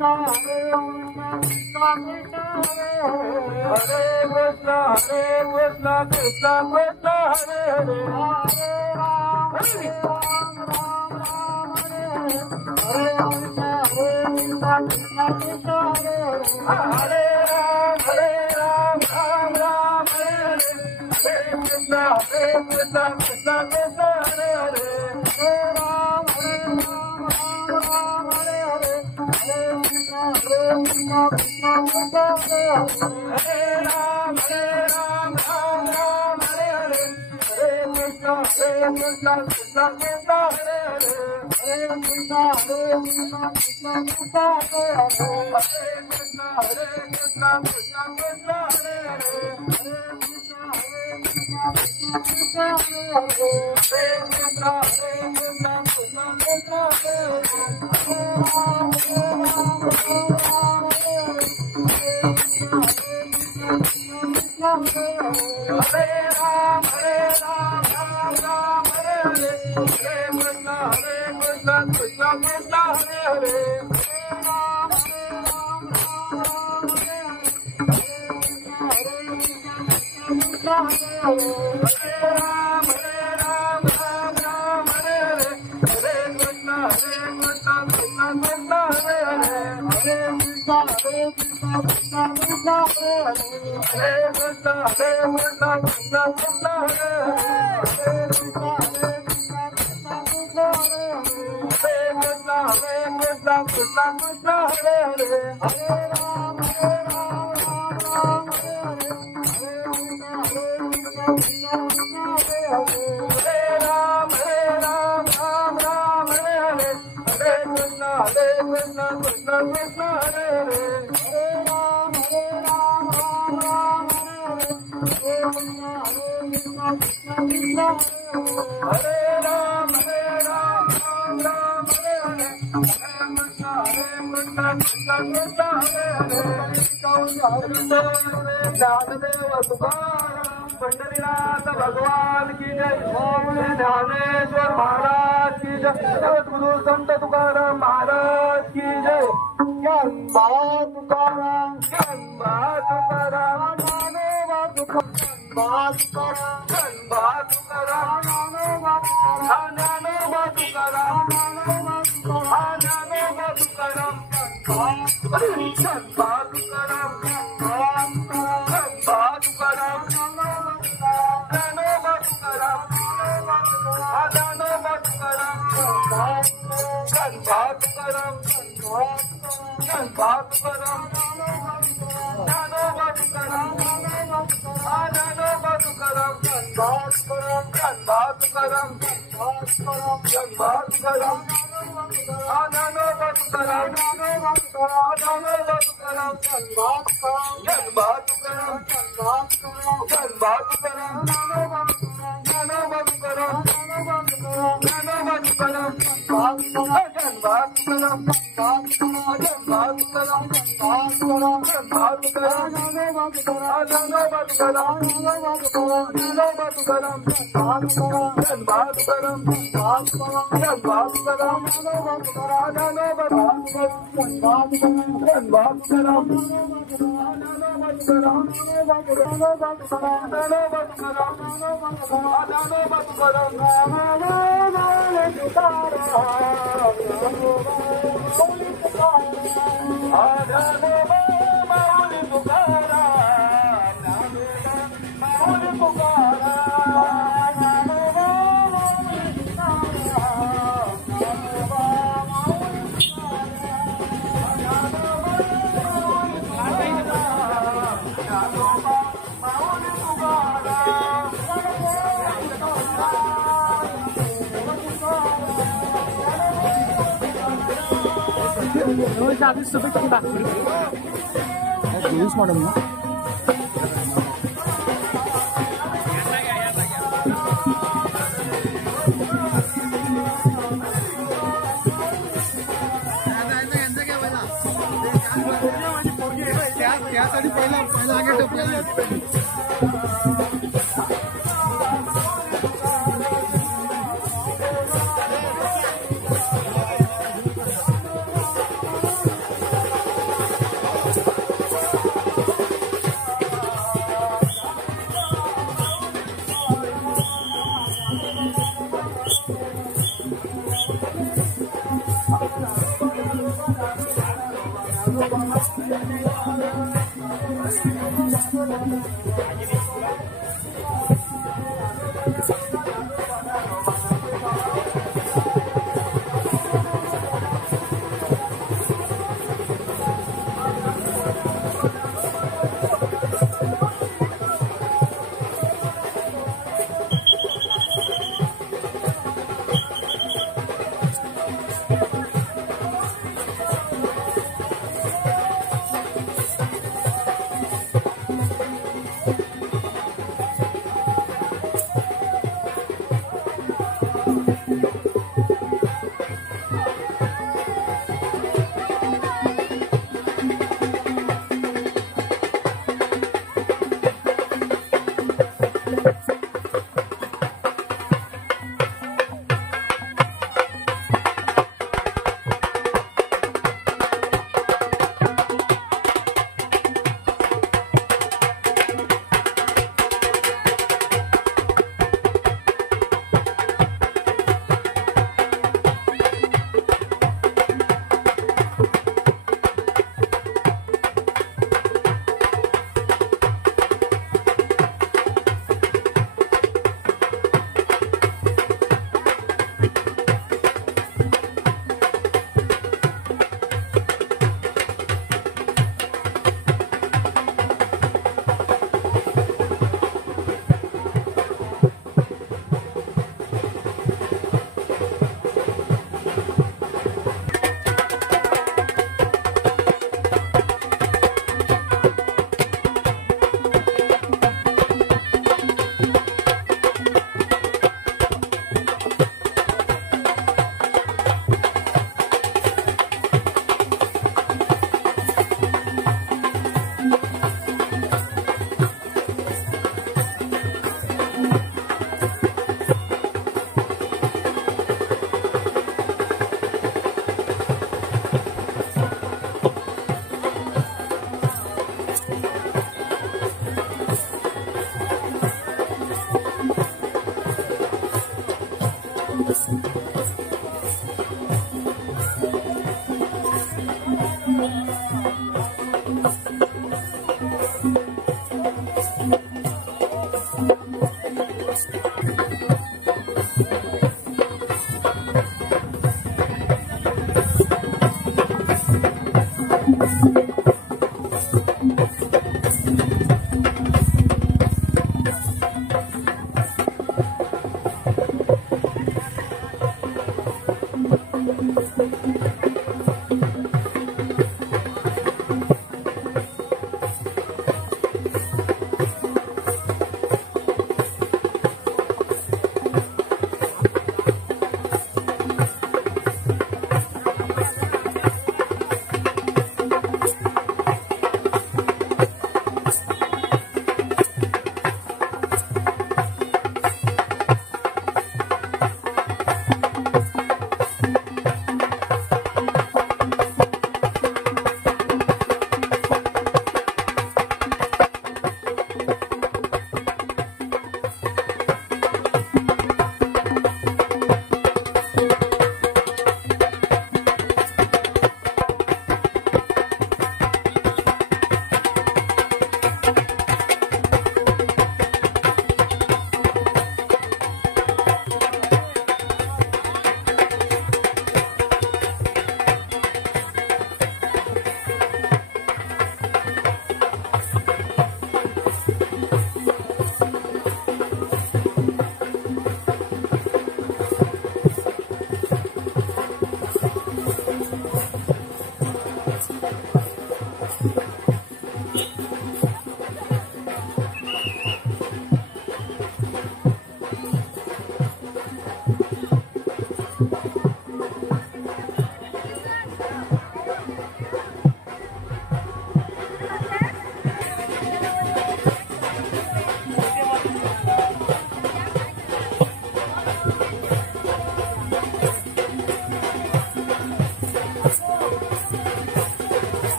Krishna Pandharinath भगवान की जय। ज्ञानेश्वर महाराज की जय। गुरु संत तुकाराम महाराज की जय। ज्ञानबा तुकाराम, ज्ञानबा तुकाराम, ज्ञानबा तुकाराम, ज्ञानबा तुकाराम, ज्ञानबा तुकाराम, ज्ञानबा तुकाराम, ज्ञानबा तुकाराम, ज्ञानबा तुकाराम, यूज मॉडल त्यासाठी पहिला आगे टोपलेला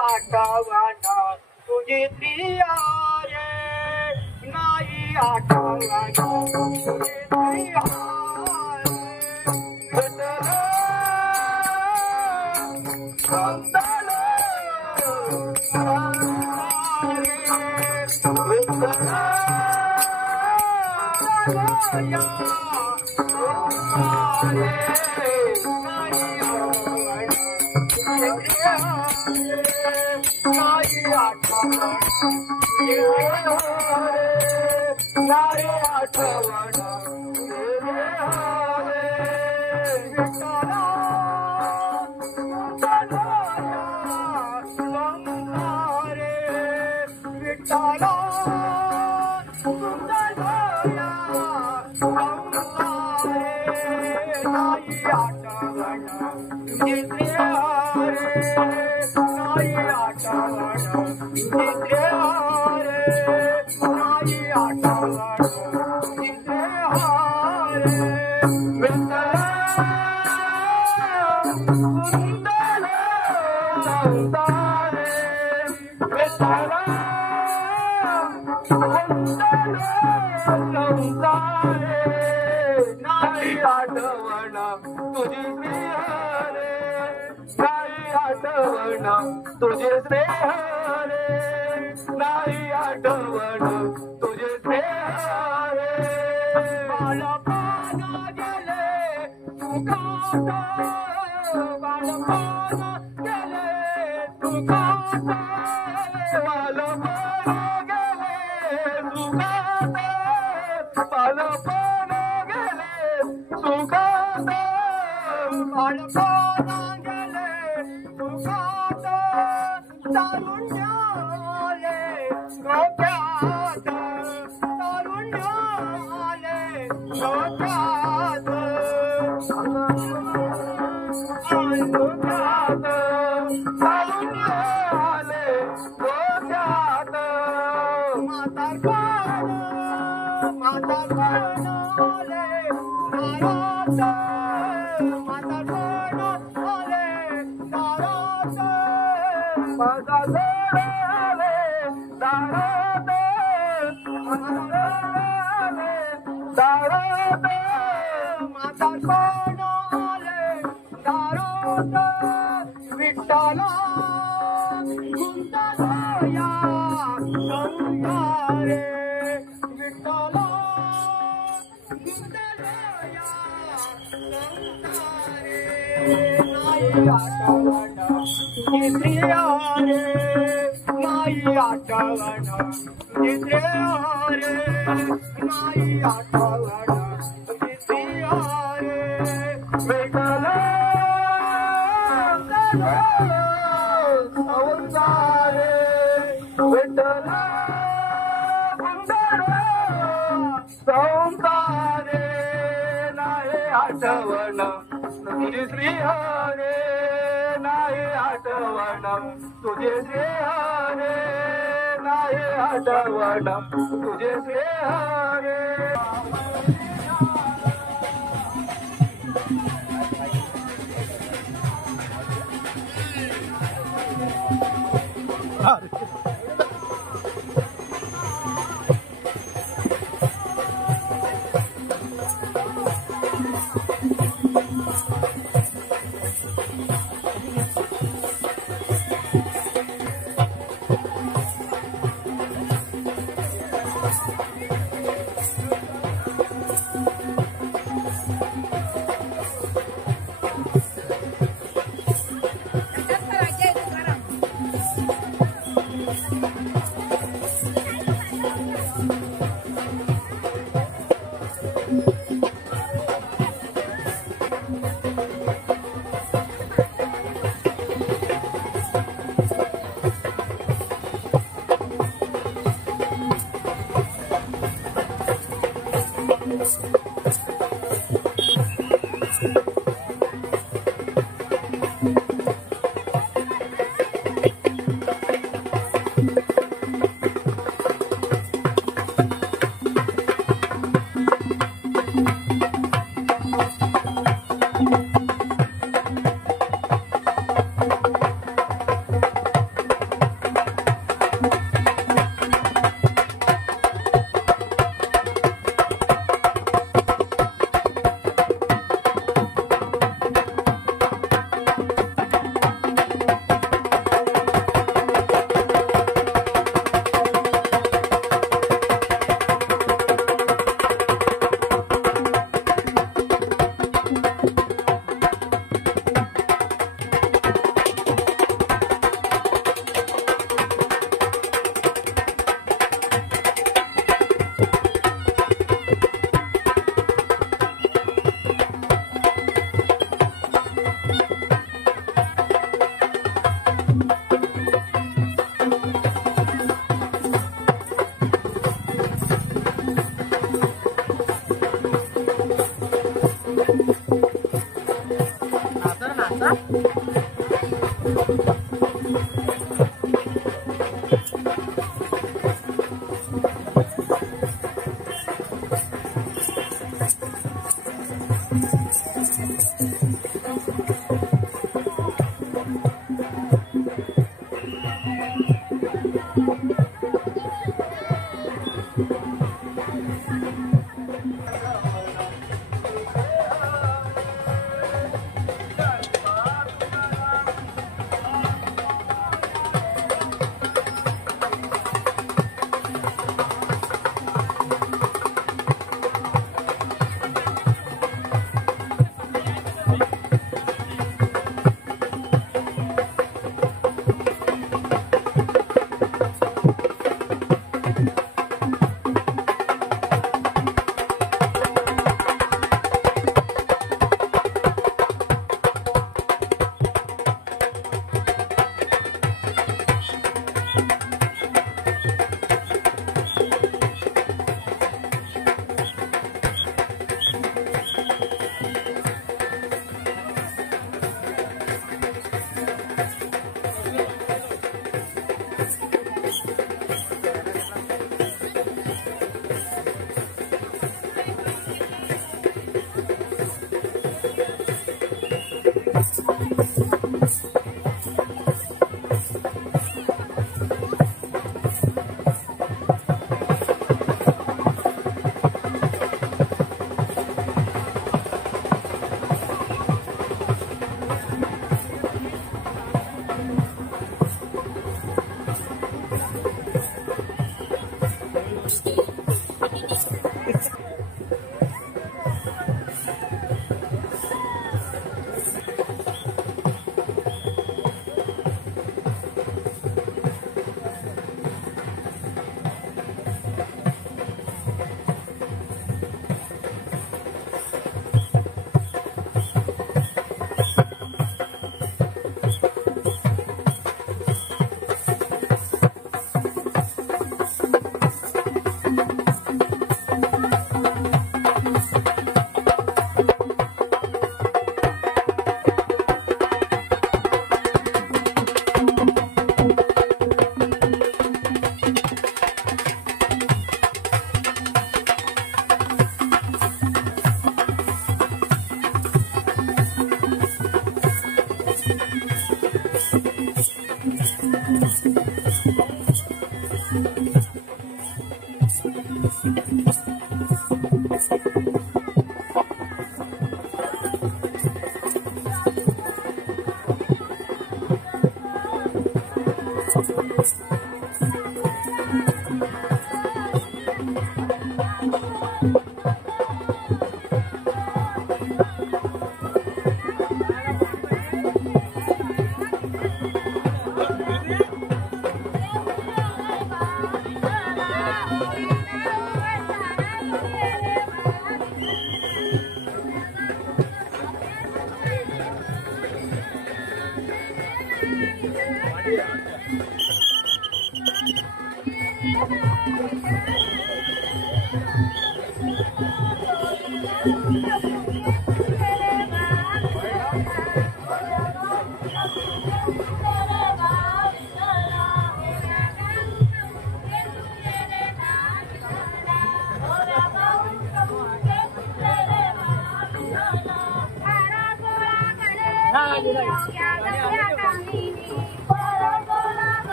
आठवण तुझी तुझे स्नेह रे नाही आठवण तुझे स्नेह रे बाळपण गेले सुखात बाळपण गेले सुखात बाळपण गेले सुखात बाळपण गेले सुखात बाळपण गेले सुखात तारुण्याले डोक्यात तारुण्याले डोक्यात तारुण्याले डोक्यात म्हातारपण आले दारात म्हातारपण आले दारात विठ्ठला गुंतलया संसारे विठ्ठला गुंतलया संसारे नाही आठवण तुझी प्रिया रे नाही आठवण तुझी प्रिया रे नाही आठवण तुझी प्रिया रे विठ्ठला संसारे विठ्ठला संसारे नाही आठवण तुझी श्री हरे नाही आठवण तुझे श्री हरे नाही आठवण तुझे श्री हरे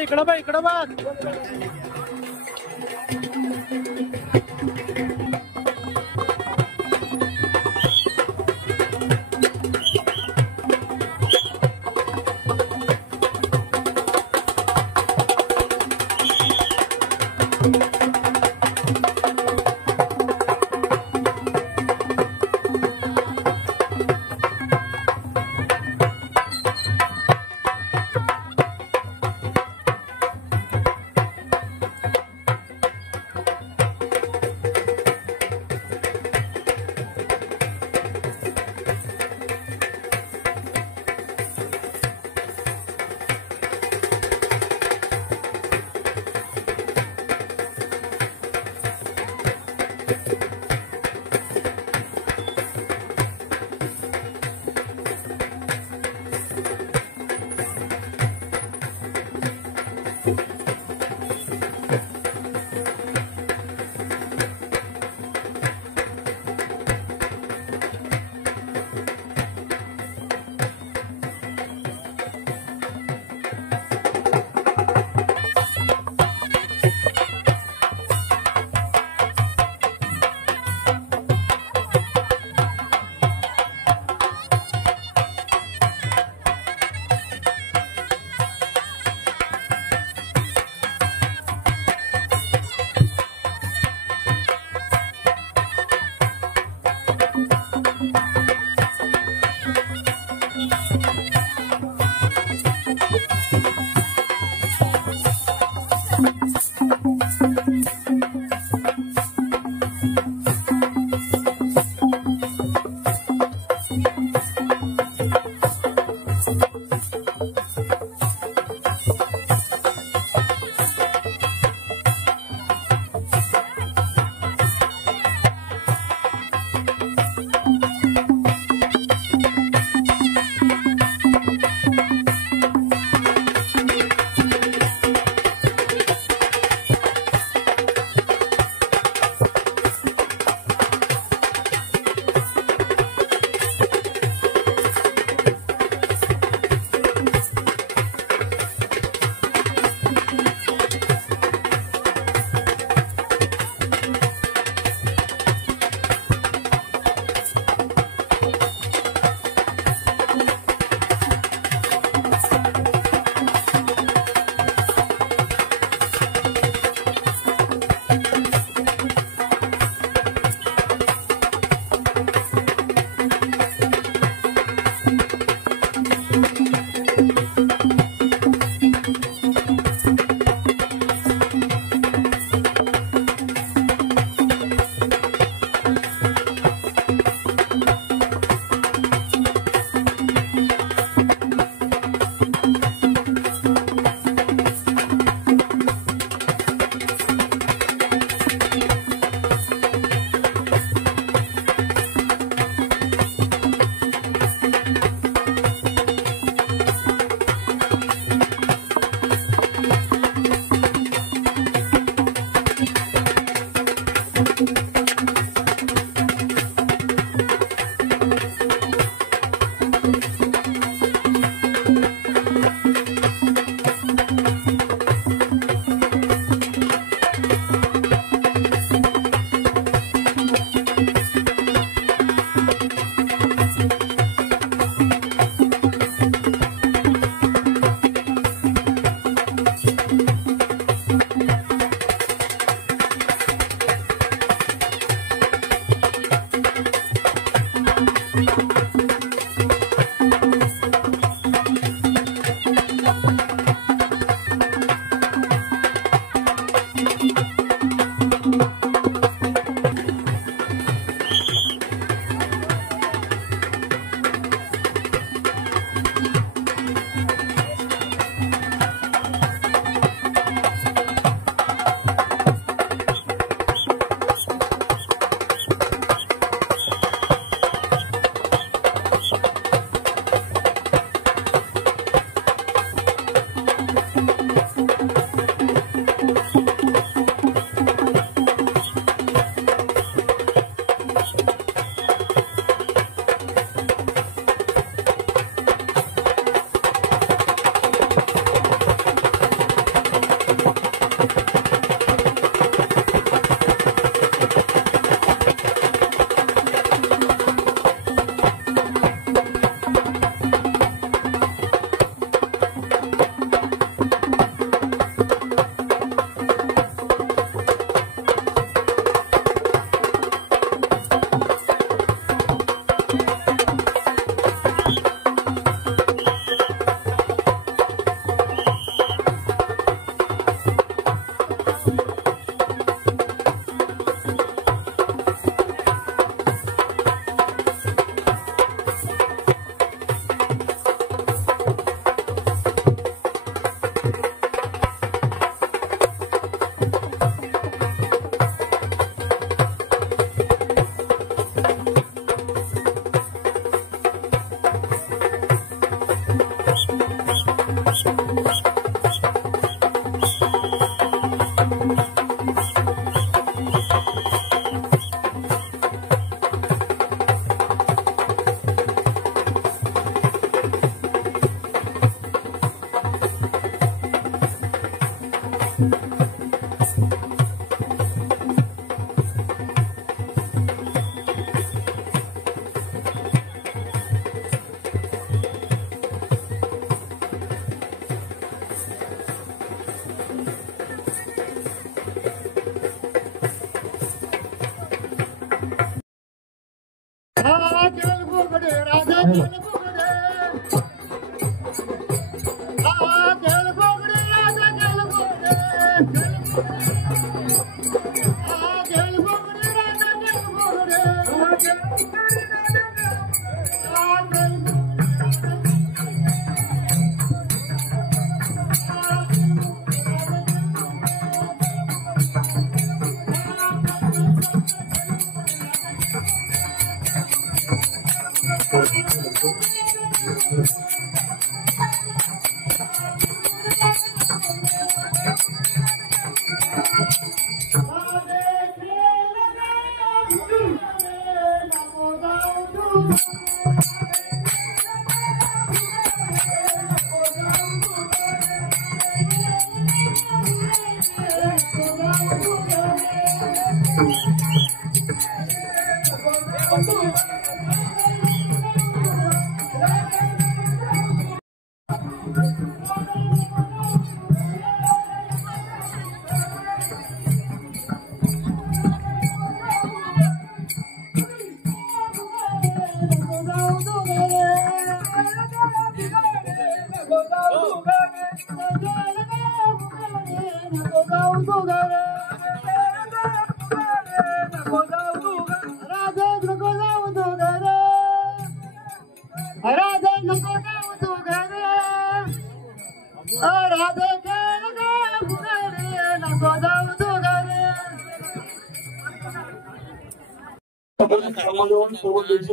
इकडं बघ इकडं बघ.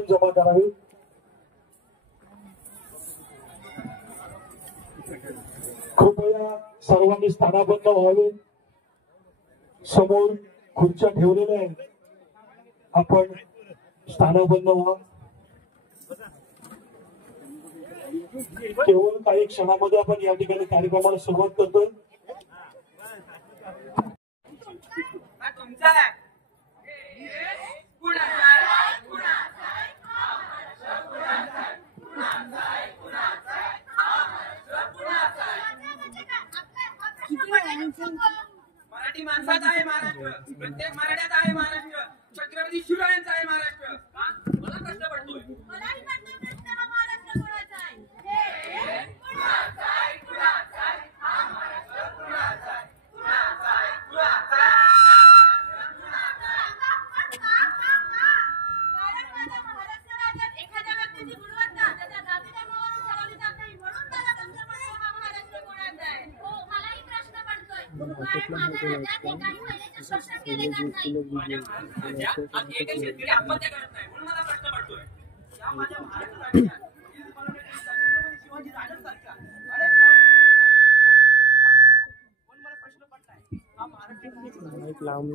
जमा करावी. कृपया सर्वांनी स्थानाबद्ध व्हावे. समोर खुर्च्या ठेवलेल्या आहेत, आपण स्थानाबद्ध व्हा. केवळ काही क्षणामध्ये आपण या ठिकाणी कार्यक्रमाला सुरुवात करतोय. मराठी माणसाचा आहे महाराष्ट्र, प्रत्येक मराठ्याचा आहे महाराष्ट्र, छत्रपती शिवरायांचा आहे महाराष्ट्र. मला प्रश्न पडतोय,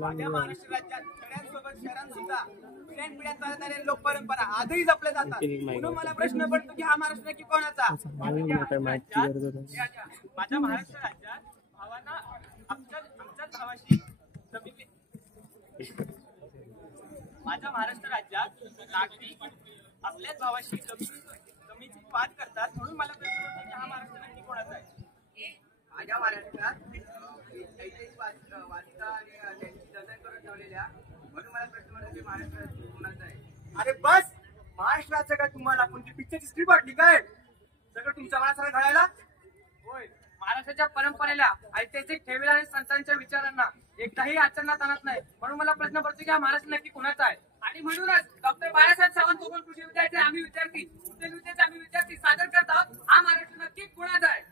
माझ्या महाराष्ट्र राज्यात खेड्यांसोबत शहरांसुद्धा पिढ्यानपिढ्या चालत आलेल्या लोक परंपरा आजही जपल्या जातात. म्हणून मला प्रश्न पडतो की हा महाराष्ट्र नक्की कोणाचा? माझ्या महाराष्ट्र राज्यात भावांना आमच्याच भावाशी माझ्या महाराष्ट्र राज्यात नागरिक आपल्याच भावाशी जमिनीची वाद करतात. म्हणून मला प्रश्न पडतो की हा महाराष्ट्र नक्की कोणाचा आहे? माझ्या महाराष्ट्रात वाचिका आणि त्यांची जतन करून ठेवलेल्या, म्हणून मला प्रश्न पडतो की महाराष्ट्र कोणाचा आहे? अरे बस, महाराष्ट्राचं काय तुम्हाला कोणती पिक्चरची स्क्रिप्ट वाटली काय? सगळं तुमच्या मनासारखं घडायला? होय, महाराष्ट्राच्या परंपरेला, ऐतिहासिक ठेवीला आणि संतांच्या विचारांना एकदाही आचरणात आणत नाही. म्हणून मला प्रश्न पडतो की हा महाराष्ट्र नक्की कोणाचा आहे? आणि म्हणूनच डॉक्टर बाळासाहेब सावंत कोकण कृषी विद्यालयाचे आम्ही विद्यार्थी, उद्योगविद्याचे आम्ही विद्यार्थी सादर करत आहोत, हा महाराष्ट्र नक्की कोणाचा आहे?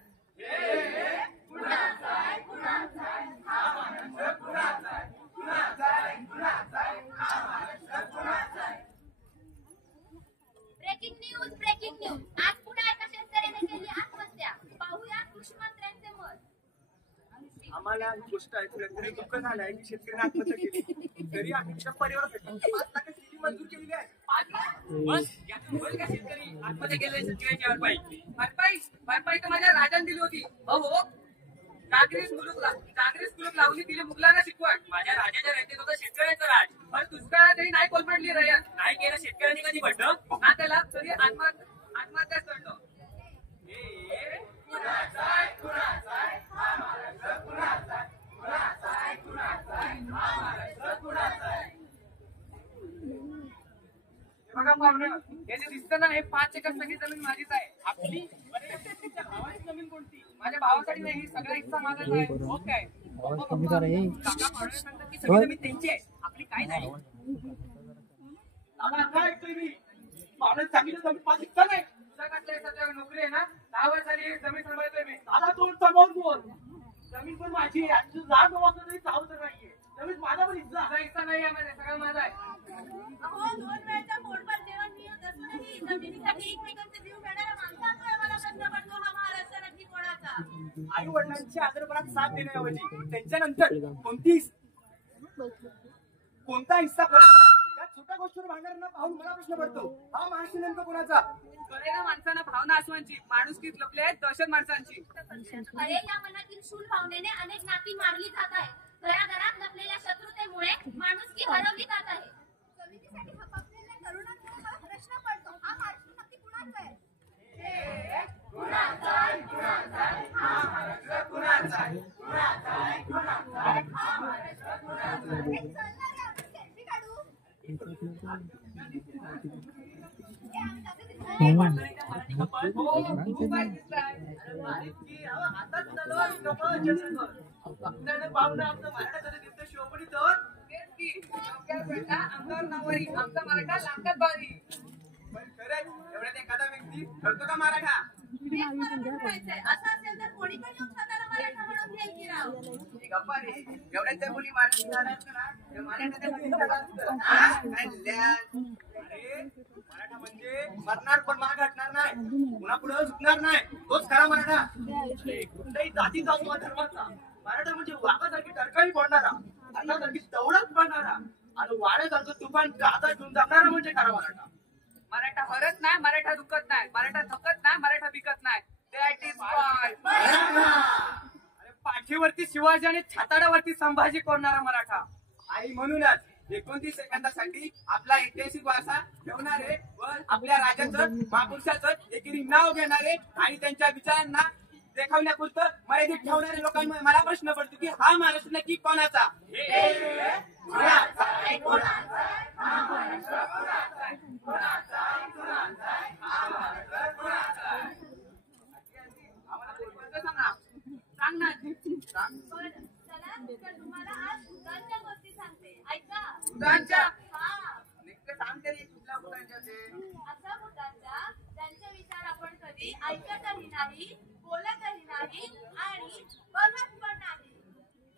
Breaking news. आज पुन्हा एका शेतकऱ्याने केली आत्महत्या. पाहूया कृषी मंत्र्यांचे मत. आम्हाला ही गोष्ट ऐकून तरी दुःख झालं आहे की शेतकऱ्यांनी आत्महत्या केली, तरी आम्ही त्या परिवारासाठी 5 लाखाची निधी मंजूर केलेली आहे. 5 लाख बस, यातून होईल का शेतकरी आत्महत्या केलेल्या शेतकऱ्यांची भरपाई तर माझ्या राजाने दिली होती. हो, काँग्रेस कुलूप लावली, दिली मुलांना शिकवण. माझ्या राजाच्या रयतेत होतं शेतकऱ्यांचं राज. पण दुष्काळातही नाही कोलमडली रयत. नाही केलं शेतकऱ्यांनी कधी भटक ना त्याला तरी आत्महत्याच करतो. बघा बघा पाहुणं, हे जे दिसतं ना हे 5 एकर सगळी जमीन माझीच आहे. आपली? अरे, तुमच्या भावाची जमीन कोणती? माझ्या भावासाठी नाही, ही सगळा हिस्सा माझाच आहे. हो काय? काका पाहुणे सांगतात की सगळी जमीन त्यांची आहे, आपली काय नाही. दादा काय ऐकतोय मी पाहुणे सांगितलं जमीन माझी का नाही तुझा कसल्या सध्या नोकरी आहे ना, 10 वर्षांनी जमीन सांभाळतोय मी. दादा तू समोर बोल जमीन पण माझी आहे आणि तुझं जाग वाजता तरी चावत नाहीये जमीन माझा पण हिस्सा तुझा हिस्सा नाही आहे माझा, सगळा माझा आहे. अहो, 2 वेळच्या पोटभर जेवण मिळत असूनही जमिनीसाठी एकमेकांचे जीव घेणाऱ्या माणसांमुळे मला प्रश्न पडतो, हा महाराष्ट्र नक्की कोणाचा? आई वडिलांच्या आदरपणात साथ देण्याऐवजी त्यांच्यानंतर कोणता हिस्सा पडतो या छोट्या गोष्टीवर भांडणाऱ्यांना पाहून मला प्रश्न पडतो, हा महाराष्ट्र नेमका कोणाचा? कळेना माणसांना भावना आसवांची, माणुसकीत लपले आहेत दहशत माणसांची. अरे, या मनातील शूल भावनेने अनेक नाती मारली जात आहे. घराघरात लपलेल्या शत्रुतेमुळे माणुसकी हरवली जात आहे. जमिनीसाठी हपकलेल्या तरुणांना हा प्रश्न पडतो, हा महाराष्ट्र नक्की कुणाचा आहे? कुणाचा आहे? कुणाचा आहे? हा महाराष्ट्र कुणाचा आहे? कुणाचा आहे? कुणाचा आहे? हा महाराष्ट्र कुणाचा आहे? एक चालणार आहे, आपण सेल्फी काढू. अंगावर नावारी आमचा मराठा लाखात बारी. पण खरंच एवढ्यात एखादा व्यक्ती ठरतो का मराठा? असं असेल तर कोणी पण येऊन स्वतःला मराठा म्हणून घेईल की राव? गप्पा रे, एवढ्यात त्या मुली मराठा ना त्या मराठा अरे मराठा म्हणजे मरणार पण माग हटणार नाही, पुन्हा पुढे झुकणार नाही, तोच खरा मराठा. कुठल्याही जातीचा किंवा धर्माचा मराठा म्हणजे वाघासारखी टरकाळी पडणारा, अन्नासारखी दौडत पडणारा आणि वाड्यासारखं तुफान गाजा घेऊन जाणारा म्हणजे खरा मराठा. मराठा हरत नाही, मराठा दुखत नाही, मराठा थकत नाही, मराठा बिकत नाही. That is why. अरे पाठीवरती शिवाजी आणि छाताडावरती संभाजी कोरणारा मराठा. आणि म्हणूनच 29 सेकंदासाठी आपला ऐतिहासिक वारसा ठेवणारे व आपल्या राजाचं महापुरुषाचं एकेरी नाव घेणारे आणि त्यांच्या विचारांना देखावण्यापुरतं मर्यादित ठेवणारे लोकांमुळे मला प्रश्न पडतो की हा महाराष्ट्र नक्की कोणाचा? सांग ना. चला, तर तुम्हाला आज भूतांच्या गोष्टी सांगते, ऐका. भूतांच्या? हा, नेमकं सांग तरी कुठल्या भूतांच्या ते? अशा भूतांच्या ज्यांचे विचार आपण कधी ऐकतही नाही, बोलतही नाही आणि बघत पण नाही.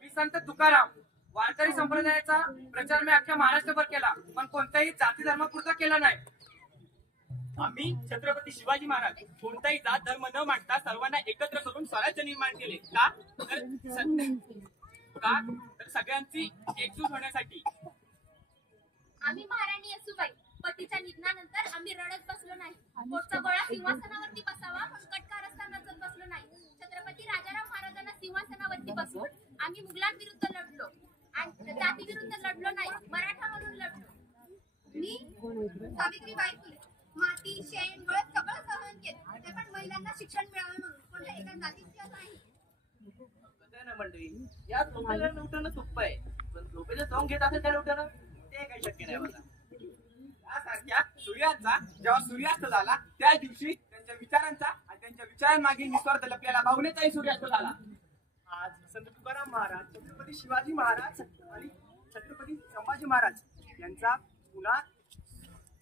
मी संत तुकाराम वारकरी संप्रदायाचा प्रचार मी अख्ख्या महाराष्ट्रभर केला, पण कोणत्याही जाती धर्मापुरता केला नाही. आम्ही छत्रपती शिवाजी महाराज कोणताही जात धर्म न मांडता सर्वांना एकत्र करून स्वराज्य निर्माण केले. का तर सगळ्यांची एकजूट होण्यासाठी. आम्ही महाराणी येसूबाई पतीच्या निधनानंतर आम्ही रडत बसलो नाही, पोटचा गोळा सिंहासनावरती बसावा पण कटकार असताना नचत बसलो नाही. छत्रपती राजाराम महाराजांना सिंहासनावरती बसून आम्ही मुघलांविरुद्ध लढलो आणि जाती विरुद्ध लढलो नाही, मराठा म्हणून लढलो. मी सावित्रीबाई फुले माती शेण बळद सगळं सहन केलं, ते पण महिलांना शिक्षण मिळावं म्हणून, कोणत्या एका जातीची नाही. मंडळी या झोपेला उठणं सोप्प आहे, पण झोपेचं सॉंग घेत असेल त्या उठणं ते काही शक्य नाही मला. यासारख्या सूर्याचा जेव्हा सूर्यास्त झाला त्या दिवशी त्यांच्या विचारांचा आणि त्यांच्या विचारांमागे निस्वार्थ लपलेला भावनेचाही सूर्यास्त झाला. आज संत तुकाराम महाराज, छत्रपती शिवाजी महाराज आणि छत्रपती संभाजी महाराज यांचा पुन्हा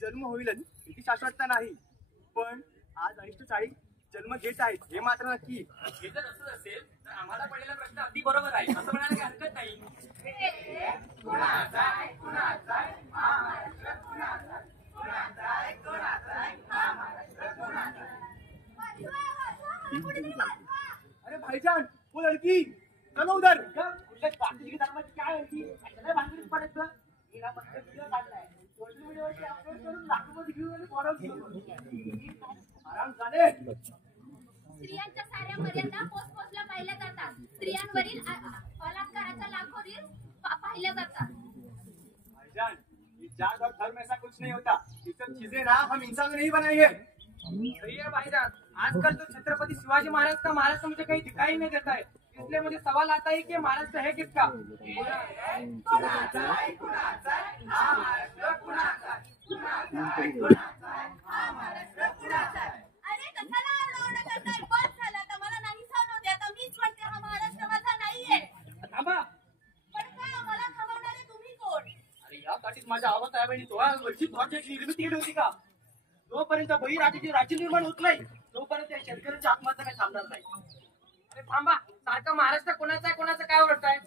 जन्म होईलच ही शाश्वतता नाही, पण आज अनिष्ट चाळी जन्म घेत आहेत हे मात्र नक्की. हे जर असंच असेल तर आम्हाला पडलेला प्रश्न अगदी बरोबर आहे असं म्हणायला काही हरकत नाही. अरे भाईजान वो लड़की चलो उधर. कुठल्या जातीची धर्माची काय लड़की त्याला भांडणीत पडायचं. हिला फक्त व्हिडिओ काढलाय सोशल मीडियावरती अपलोड करून लाखोमध्ये व्ह्यू आणि फॉलो घेऊन आराम झाले. स्त्रियांच्या साऱ्या मर्यादा पोस्टला पाहिल्या जातात, स्त्रियांवरील बलात्काराच्या लाखो रील्स पाहिल्या जातात. भाईजान ये जात और धर्म ऐसा कुछ नहीं होता, ये सब चीजें ना हम इंसान ने नहीं बनाई है. सही है भाईजान, आजकल तो छत्रपति शिवाजी महाराज का महाराष्ट्र मुझे कहीं दिखाई नहीं देता है, इसलिए मुझे सवाल आता है कि महाराष्ट्र है किसका? कुणाचा है? पाठीत माझ्या आबासाहेबांनी 16 वर्षी धोरणाची निर्मिती केली होती का? जोपर्यंत बळीराजाचे राज्य निर्माण होत नाही तोपर्यंत शेतकऱ्यांची आत्महत्या काही थांबणार नाही. अरे थांबा, सारखं महाराष्ट्र कोणाचा आहे कोणाचं काय ओरडताय?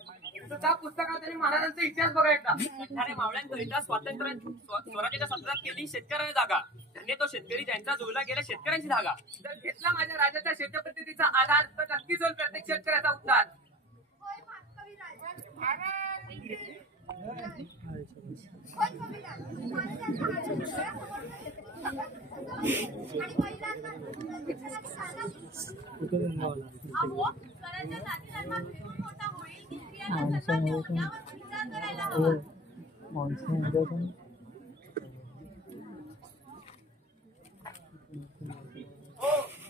त्या पुस्तकात त्यांनी महाराजांचा इतिहास बघा एकदा. अरे मावळ्यांकरिता स्वराज्याच्या सत्रात केली शेतकऱ्याने जागा, त्यांनी तो शेतकरी त्यांचा जुळला गेला शेतकऱ्यांची धागा. जर घेतला माझ्या राजाच्या शेतपद्धतीचा आधार तर नक्कीच होईल प्रत्येक शेतकऱ्याचा उद्धार.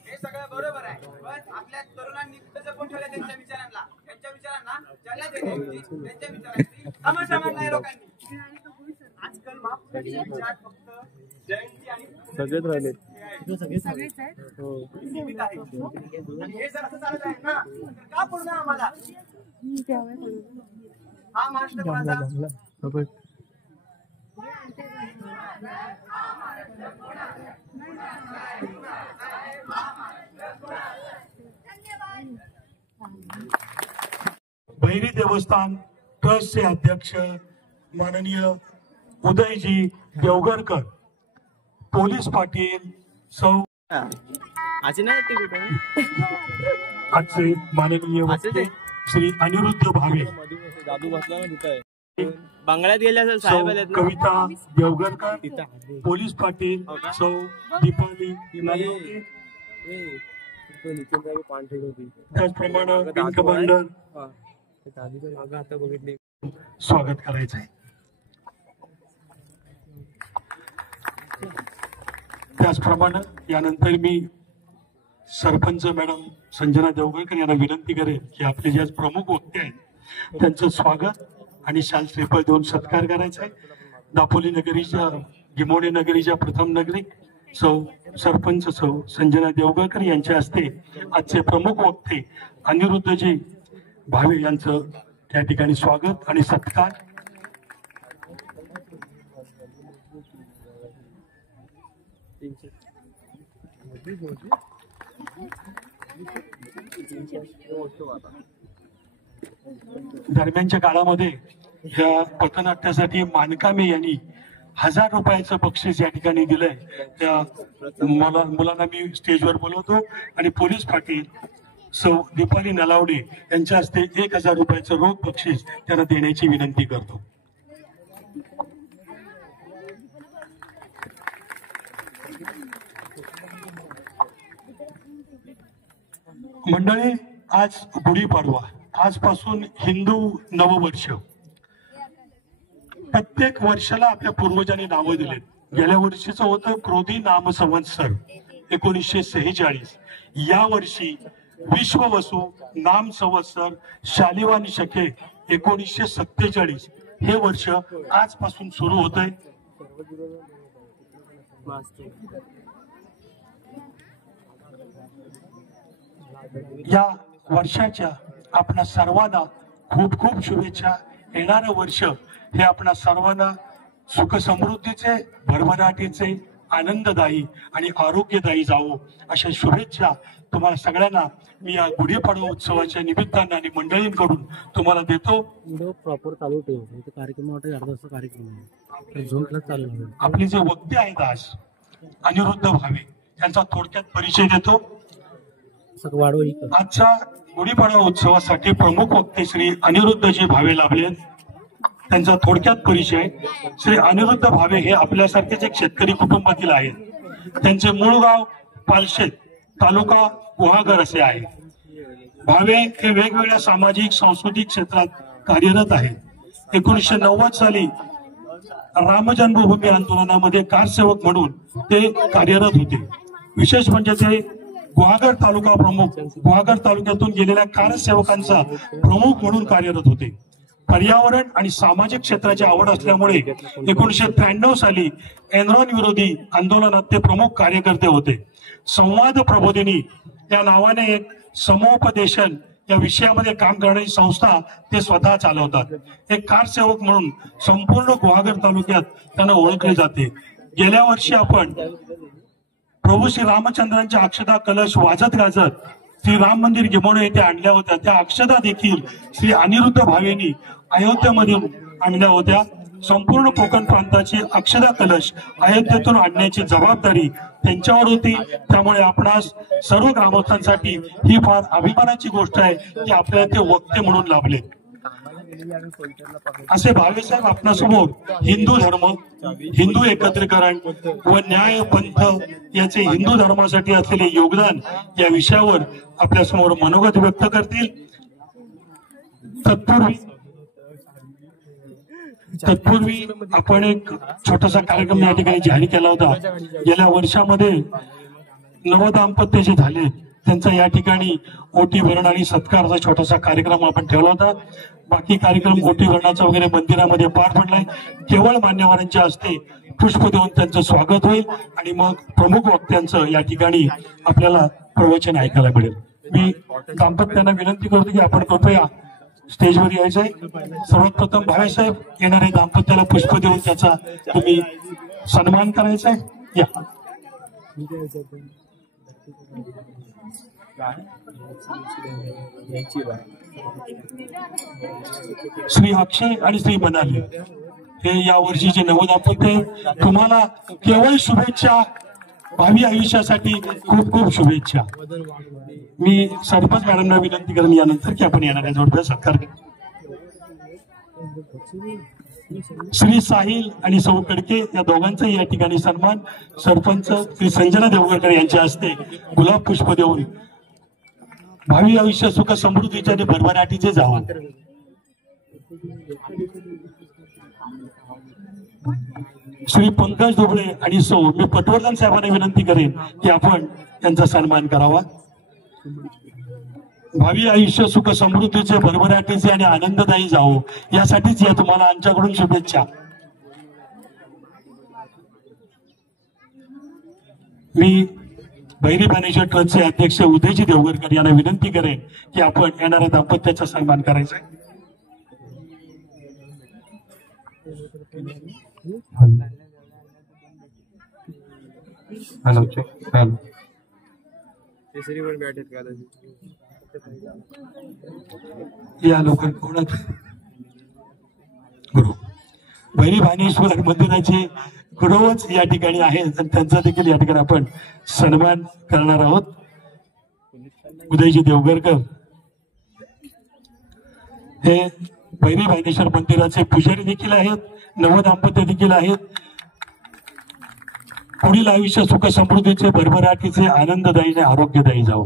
हे सगळं बरोबर आहे, पण आपल्या तरुणांनी कुठे जपून ठेवलं त्यांच्या विचारांना ज्याला देण्याऐवजी त्यांच्या विचारांची तमाशा मांडलाय लोकांनी. आजकाल महापुरुषांच्या फक्त जयंती आणि सगळेच राहिले सीमित आहे. आणि हे जर असं चालत आहे ना तर का पूर्ण आम्हाला हा महाराष्ट्र कोणाचा? बहिरी देवस्थान ट्रस्टचे अध्यक्ष माननीय उदयजी देवगरकर, पोलीस पाटील सौ आजचे माननीय वक्ते श्री अनिरुद्ध भावे, बंगल्यात गेल्या सौ कविता देवगरकर, पोलीस पाटील सौ दीपाली नानवटे, त्याचप्रमाणे विंग कमांडर स्वागत करायचं आहे. त्याचप्रमाणे यानंतर मी सरपंच मॅडम संजना देवगरकर यांना विनंती करेन की आपले जे आज प्रमुख वक्ते आहेत त्यांचं स्वागत आणि शाल श्रीफळ देऊन सत्कार करायचा आहे. दापोली नगरीच्या गिमोडे नगरीच्या प्रथम नागरिक सरपंच सौ संजना देवगरकर यांच्या हस्ते आजचे प्रमुख वक्ते अनिरुद्धजी भावे यांचं त्या ठिकाणी स्वागत आणि सत्कार. दरम्यानच्या काळामध्ये या पथनाट्यासाठी मानकामे यांनी 1000 रुपयाचं बक्षीस या ठिकाणी दिलंय. त्या मुलांना मी स्टेजवर बोलवतो आणि पोलीस पाटील सौ दीपाली नलावडे यांच्या हस्ते 1000 रुपयाचं रोख बक्षीस त्यांना देण्याची विनंती करतो. मंडळी, आज गुढीपाडवा, आजपासून हिंदू नववर्ष. प्रत्येक वर्षाला आपल्या पूर्वजांनी नावं दिलेत. गेल्या वर्षीचं होतं क्रोधी नाम संवत्सर 1946. या वर्षी विश्ववसू नाम संवत्सर शालिवान शके 1947 हे वर्ष आजपासून सुरू होत आहे. या वर्षाच्या आपणा सर्वांना खूप खूप शुभेच्छा. येणारं वर्ष हे आपणा सर्वांना सुख समृद्धीचे, भरभराटीचे, आनंददायी आणि आरोग्यदायी जावो अशा शुभेच्छा तुम्हाला सगळ्यांना मी या गुढीपाडवा उत्सवाच्या निमित्तानं आणि मंडळींकडून तुम्हाला देतो. प्रॉपर चालू ठेव, कार्यक्रम अर्धा कार्यक्रम आहे. आपले जे वक्ते आहेत आज अनिरुद्ध भावे यांचा थोडक्यात परिचय देतो. आजच्या गुढीपाडवा उत्सवासाठी प्रमुख वक्ते श्री अनिरुद्धजी भावे लाभले. त्यांचा थोडक्यात परिचय. श्री अनिरुद्ध भावे हे आपल्यासारखेच एक शेतकरी कुटुंबातील आहेत. त्यांचे मूळ गाव पालशेत, तालुका गुहागर असे आहे. भावे हे वेगवेगळ्या सामाजिक सांस्कृतिक क्षेत्रात कार्यरत आहेत. 1990 साली राम जन्मभूमी आंदोलनामध्ये कारसेवक म्हणून ते कार्यरत होते. विशेष म्हणजे ते गुहागर तालुका प्रमुख, गुहागर तालुक्यातून गेलेल्या कारसेवकांचा प्रमुख म्हणून कार्यरत होते. पर्यावरण आणि सामाजिक क्षेत्राची आवड असल्यामुळे 1993 साली एनरॉन विरोधी आंदोलनात ते प्रमुख कार्यकर्ते होते. संवाद प्रबोधिनी या नावाने एक समोपदेशन या विषयामध्ये काम करणारी संस्था ते स्वतः चालवतात. एक कारसेवक म्हणून संपूर्ण गुहागर तालुक्यात त्यांना ओळखले जाते. गेल्या वर्षी आपण प्रभू श्री रामचंद्रांच्या अक्षता कलश वाजत गाजत श्री राम मंदिर गिमोणे येथे आणल्या होत्या. त्या अक्षता देखील श्री अनिरुद्ध भावेंनी अयोध्येमध्ये आणल्या होत्या. संपूर्ण कोकण प्रांताची अक्षता कलश अयोध्येतून आणण्याची जबाबदारी त्यांच्यावर होती. त्यामुळे आपणास सर्व ग्रामस्थांसाठी ही फार अभिमानाची गोष्ट आहे की आपल्याला ते वक्ते म्हणून लाभले. असे भावेसाहेब आपणासमोर हिंदू धर्म, हिंदू एकत्रीकरण व न्याय पंथ याचे हिंदू धर्मासाठी असलेले योगदान या विषयावर आपल्यासमोर मनोगत व्यक्त करतील. तत्पूर्वी आपण एक छोटासा कार्यक्रम या ठिकाणी जाहीर केला होता. गेल्या वर्षामध्ये नवदाम्पत्य जे झाले त्यांचा या ठिकाणी ओटी भरण आणि सत्कारचा छोटासा कार्यक्रम आपण ठेवला होता. बाकी कार्यक्रम ओटी भरणाचा वगैरे मंदिरामध्ये पार पडलाय. केवळ मान्यवरांच्या हस्ते पुष्प देऊन त्यांचं स्वागत होईल आणि मग प्रमुख वक्त्यांचं या ठिकाणी आपल्याला प्रवचन ऐकायला मिळेल. मी दाम्पत्यांना विनंती करतो की आपण कृपया स्टेजवर यायचंय. सर्वात प्रथम भावेसाहेब येणारे दाम्पत्याला पुष्प देऊन त्याचा तुम्ही सन्मान करायचा आहे. या श्री अक्षय आणि श्री मनाली हे या वर्षीचे नवदाम्पत्य. तुम्हाला केवळ शुभेच्छा, भावी आयुष्यासाठी खूप खूप शुभेच्छा. मी सरपंच मॅडमना विनंती करेन यानंतर की आपण येणाऱ्या जोडप्या सत्कार. श्री साहिल आणि सौ कडके या दोघांचा या ठिकाणी सन्मान सरपंच श्री संजना देवगरकर यांच्या हस्ते गुलाब पुष्प देऊन भावी आयुष्य सुख समृद्धीच्या आणि भरभराटीचे जावं. श्री पंकज दुबळे आणि सौ मी पटवर्धन साहेबांना विनंती करेन की आपण त्यांचा सन्मान करावा. भावी आयुष्य सुख समृद्धीचे भरभराटीचे आणि आनंददायी जावो यासाठीच या तुम्हाला आमच्याकडून शुभेच्छा. मी भैरी बानेश्वर ट्रस्टचे अध्यक्ष उदयजी देवगरकर यांना विनंती करेन की आपण येणाऱ्या दाम्पत्याचा सन्मान करायचा आहे. या लोक कोणाच गुरु भैरी बानेश्वर मंदिराचे गुरुच या ठिकाणी आहेत आणि त्यांचा देखील या ठिकाणी आपण सन्मान करणार आहोत. उदयजी देवगरकर हे भैरी बानेश्वर मंदिराचे पुजारी देखील आहेत, नवदाम्पत्य देखील आहेत. पुढील आयुष्य सुख समृद्धीचे भरभराटीचे आनंददायी आणि आरोग्यदायी जावो.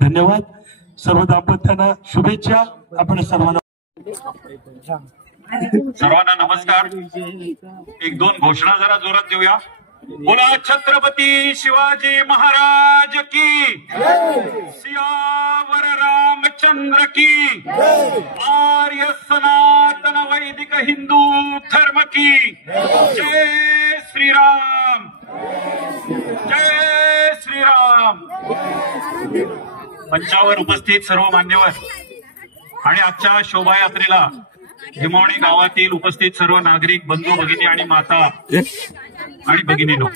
धन्यवाद. सर्व दाम्पत्यांना शुभेच्छा. आपण सर्वांना नमस्कार. एक दोन घोषणा जरा जोरात देऊया. बोला छत्रपती शिवाजी महाराज की, सियावर रामचंद्र की, आर्य सनातन वैदिक हिंदू धर्म की जय श्रीराम, जय श्रीराम. मंचावर उपस्थित सर्व मान्यवर आणि आजच्या शोभायात्रेला गिमोणी गावातील उपस्थित सर्व नागरिक बंधू भगिनी आणि माता आणि भगिनीनो,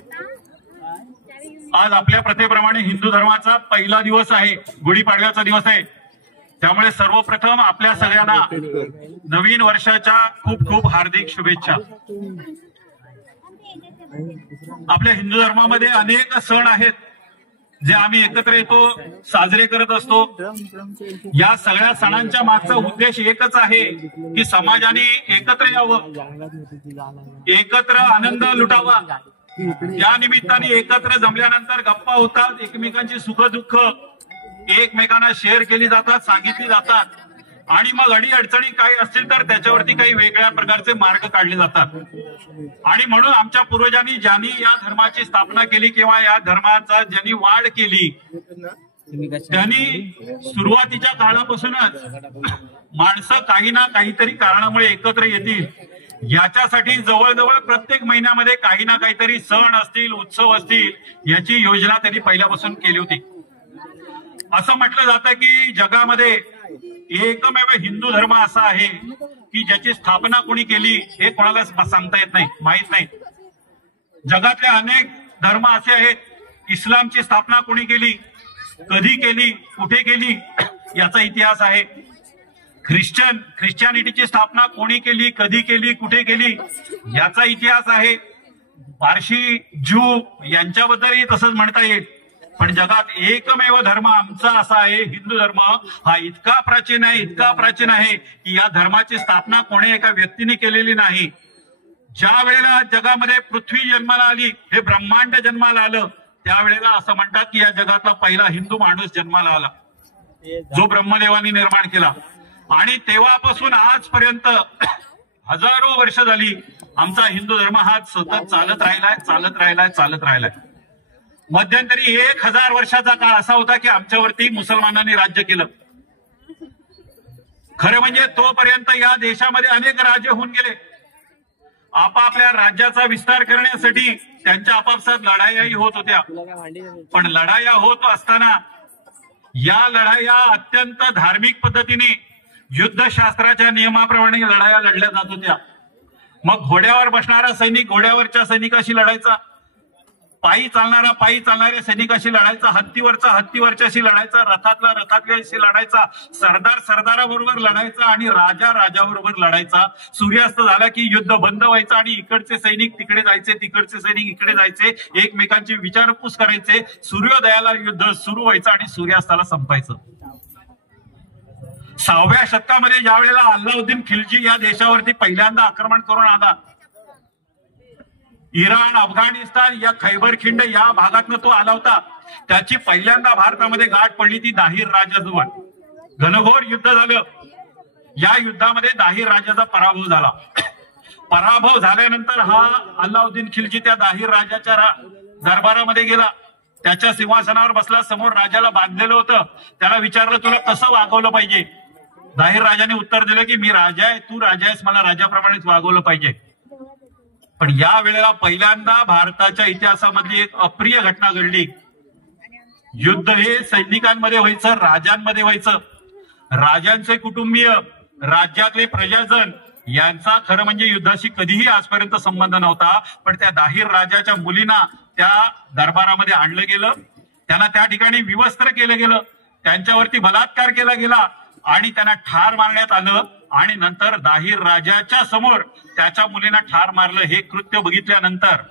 आज आपल्या प्रथेप्रमाणे हिंदू धर्माचा पहिला दिवस आहे, गुढीपाडव्याचा दिवस आहे. त्यामुळे सर्वप्रथम आपल्या सगळ्यांना नवीन वर्षाच्या खूप खूप हार्दिक शुभेच्छा. आपल्या हिंदू धर्मामध्ये अनेक सण आहेत जे आम्ही एकत्र येतो, साजरे करत असतो. या सगळ्या सणांच्या मागचा उद्देश एकच आहे की समाजाने एकत्र यावं, एकत्र आनंद लुटावा. या निमित्ताने एकत्र जमल्यानंतर गप्पा होतात, एकमेकांची सुख दुःख एकमेकांना शेअर केली जातात, सांगितली जातात आणि मग अडी अडचणी काही असतील तर त्याच्यावरती काही वेगळ्या प्रकारचे मार्ग काढले जातात. आणि म्हणून आमच्या पूर्वजांनी ज्यांनी या धर्माची स्थापना केली किंवा या धर्माचा ज्यांनी वाढ केली त्यांनी सुरुवातीच्या काळापासूनच माणसं काही ना काहीतरी कारणामुळे एकत्र येतील याच्यासाठी जवळजवळ प्रत्येक महिन्यामध्ये काही ना काहीतरी सण असतील, उत्सव असतील याची योजना त्यांनी पहिल्यापासून केली होती. असं म्हटलं जातं की जगामध्ये एकमेव हिंदू धर्म असा आहे की ज्याची स्थापना कोणी केली हे कोणाला सांगता येत नाही, माहित नाही. जगातले अनेक धर्म असे आहेत. इस्लामची स्थापना कोणी केली, कधी केली, कुठे केली याचा इतिहास आहे. ख्रिश्चनिटीची स्थापना कोणी केली, कधी केली, कुठे केली याचा इतिहास आहे. पारशी, ज्यू यांच्याबद्दलही तसंच म्हणता येईल. पण जगात एकमेव धर्म आमचा असा आहे, हिंदू धर्म हा इतका प्राचीन आहे, इतका प्राचीन आहे की या धर्माची स्थापना कोणी एका व्यक्तीने केलेली नाही. ज्या वेळेला जगामध्ये पृथ्वी जन्माला आली, हे ब्रह्मांड जन्माला आलं, त्यावेळेला असं म्हणतात की या जगातला पहिला हिंदू माणूस जन्माला आला जो ब्रह्मदेवानी निर्माण केला. आणि तेव्हापासून आजपर्यंत हजारो वर्ष झाली आमचा हिंदू धर्म हा सतत चालत राहिलाय. मध्यंतरी 1000 वर्षाचा काळ असा होता की आमच्यावरती मुसलमानांनी राज्य केलं. खरं म्हणजे तोपर्यंत या देशामध्ये अनेक राज्य होऊन गेले. आपापल्या राज्याचा विस्तार करण्यासाठी त्यांच्या आपापसात लढाई होत होत्या. पण लढाया होत असताना या लढाया अत्यंत धार्मिक पद्धतीने युद्धशास्त्राच्या नियमाप्रमाणे लढाया लढल्या जात होत्या. मग घोड्यावर बसणारा सैनिक घोड्यावरच्या सैनिकाशी लढायचा, पायी चालणाऱ्या सैनिकाशी लढायचा, हत्तीवरच्याशी लढायचा, रथातल्याशी लढायचा, सरदाराबरोबर लढायचा आणि राजाबरोबर लढायचा. सूर्यास्त झाला की युद्ध बंद व्हायचं आणि इकडचे सैनिक तिकडे जायचे, तिकडचे सैनिक इकडे जायचे, एकमेकांची विचारपूस करायचे. सूर्योदयाला युद्ध सुरू व्हायचं आणि सूर्यास्ताला संपायचं. 6व्या शतकामध्ये ज्या वेळेला अल्लाउद्दीन खिलजी या देशावरती पहिल्यांदा आक्रमण करून आला, इराण, अफगाणिस्तान या खैबर खिंड या भागातनं तो आला होता. त्याची पहिल्यांदा भारतामध्ये गाठ पडली ती दाहिर राजाजवळ. घनघोर युद्ध झालं. या युद्धामध्ये दाहिर राजाचा पराभव झाला. पराभव झाल्यानंतर हा अल्लाउद्दीन खिलजी त्या दाहिर राजाच्या दरबारामध्ये गेला. त्याच्या सिंहासनावर बसला. समोर राजाला बांधलेलं होतं. त्याला विचारलं, तुला कसं वागवलं पाहिजे? दाहिर राजाने उत्तर दिलं की मी राजा आहे, तू राजा आहेस, मला राजाप्रमाणेच वागवलं पाहिजे. पण या वेळेला पहिल्यांदा भारताच्या इतिहासामधली एक अप्रिय घटना घडली. युद्ध हे सैनिकांमध्ये व्हायचं, राजांमध्ये व्हायचं. राजांचे कुटुंबीय, राज्यातले प्रजाजन यांचा खरं म्हणजे युद्धाशी कधीही आजपर्यंत संबंध नव्हता. पण त्या दाहिर राजाच्या मुलींना त्या दरबारामध्ये आणलं गेलं, त्यांना त्या ठिकाणी विवस्त्र केलं गेलं, त्यांच्यावरती बलात्कार केला गेला आणि त्यांना ठार मारण्यात आलं. आणि नंतर दाहिर राजाच्या समोर त्याच्या मुलींना ठार मारलं. हे कृत्य बघितल्यानंतर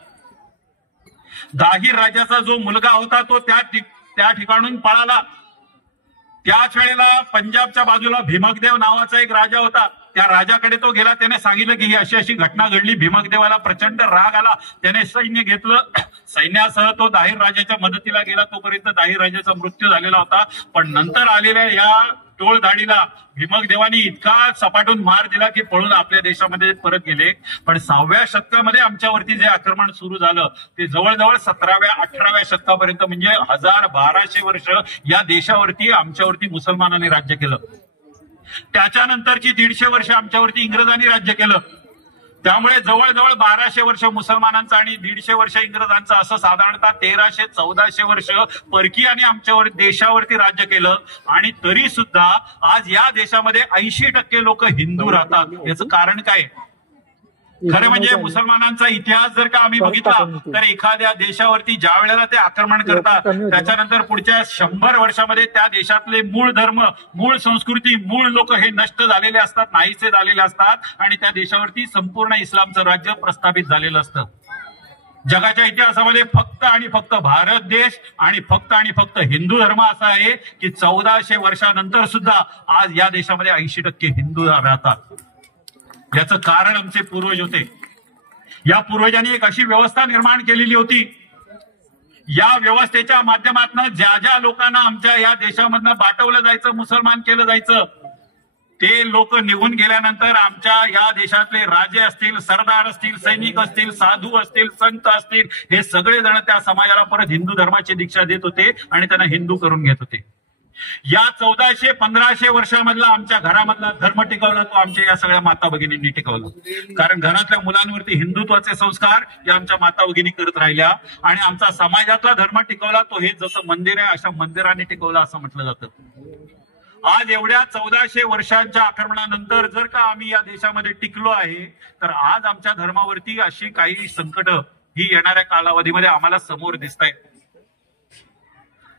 दाहिर राजाचा जो मुलगा होता तो त्या ठिकाणून पळाला. त्याच वेळेला पंजाबच्या बाजूला भीमकदेव नावाचा एक राजा होता. त्या राजाकडे तो गेला. त्याने सांगितलं की ही अशी अशी घटना घडली. भीमकदेवाला प्रचंड राग आला. त्याने सैन्य घेतलं. सैन्यासह तो दाहिर राजाच्या मदतीला गेला. तोपर्यंत दाहिर राजाचा मृत्यू झालेला होता. पण नंतर आलेल्या या टोळधाडीला भीमकदेवानी इतका सपाटून मार दिला की पळून आपल्या देशामध्ये परत गेले. पण 6व्या शतकामध्ये आमच्यावरती जे आक्रमण सुरू झालं ते जवळजवळ 17व्या-18व्या शतकापर्यंत म्हणजे 1000-1200 वर्ष या देशावरती आमच्यावरती मुसलमानांनी राज्य केलं. त्याच्यानंतरची 150 वर्ष आमच्यावरती इंग्रजांनी राज्य केलं. त्यामुळे जवळजवळ 1200 वर्ष मुसलमानांचं आणि 150 वर्ष इंग्रजांचं असं साधारणतः 1300-1400 वर्ष परकीयांनी आमच्यावर देशावरती राज्य केलं. आणि तरी सुद्धा आज या देशामध्ये 80% लोक हिंदू राहतात. याचं कारण काय? खरं म्हणजे मुसलमानांचा इतिहास जर का आम्ही बघितला तर एखाद्या देशावरती ज्या वेळेला ते आक्रमण करतात त्याच्यानंतर पुढच्या 100 वर्षामध्ये त्या देशातले मूळ धर्म, मूळ संस्कृती, मूळ लोक हे नष्ट झालेले असतात, नाहीसे झालेले असतात आणि त्या देशावरती संपूर्ण इस्लामचं राज्य प्रस्थापित झालेलं असतं. जगाच्या इतिहासामध्ये फक्त आणि फक्त भारत देश आणि फक्त हिंदू धर्म असा आहे की 1400 वर्षानंतर सुद्धा आज या देशामध्ये 80% हिंदू राहतात. याचं कारण आमचे पूर्वज होते. या पूर्वजांनी एक अशी व्यवस्था निर्माण केलेली होती. या व्यवस्थेच्या माध्यमातून ज्या ज्या लोकांना आमच्या या देशामधनं बाटवलं जायचं, मुसलमान केलं जायचं, ते लोक निघून गेल्यानंतर आमच्या या देशातले राजे असतील, सरदार असतील, सैनिक असतील, साधू असतील, संत असतील, हे सगळे जण त्या समाजाला परत हिंदू धर्माची दीक्षा देत होते आणि त्यांना हिंदू करून घेत होते. या 1400-1500 वर्षामधला आमच्या घरामधला धर्म टिकवला तो आमच्या या सगळ्या माता भगिनींनी टिकवला. कारण घरातल्या मुलांवरती हिंदुत्वाचे संस्कार या आमच्या माता भगिनी करत राहिल्या आणि आमचा समाजातला धर्म टिकवला तो हे जसं मंदिर आहे अशा मंदिराने टिकवला असं म्हटलं जातं. आज एवढ्या 1400 वर्षांच्या आक्रमणानंतर जर का आम्ही या देशामध्ये टिकलो आहे तर आज आमच्या धर्मावरती अशी काही संकट ही येणाऱ्या कालावधीमध्ये आम्हाला समोर दिसत आहेत.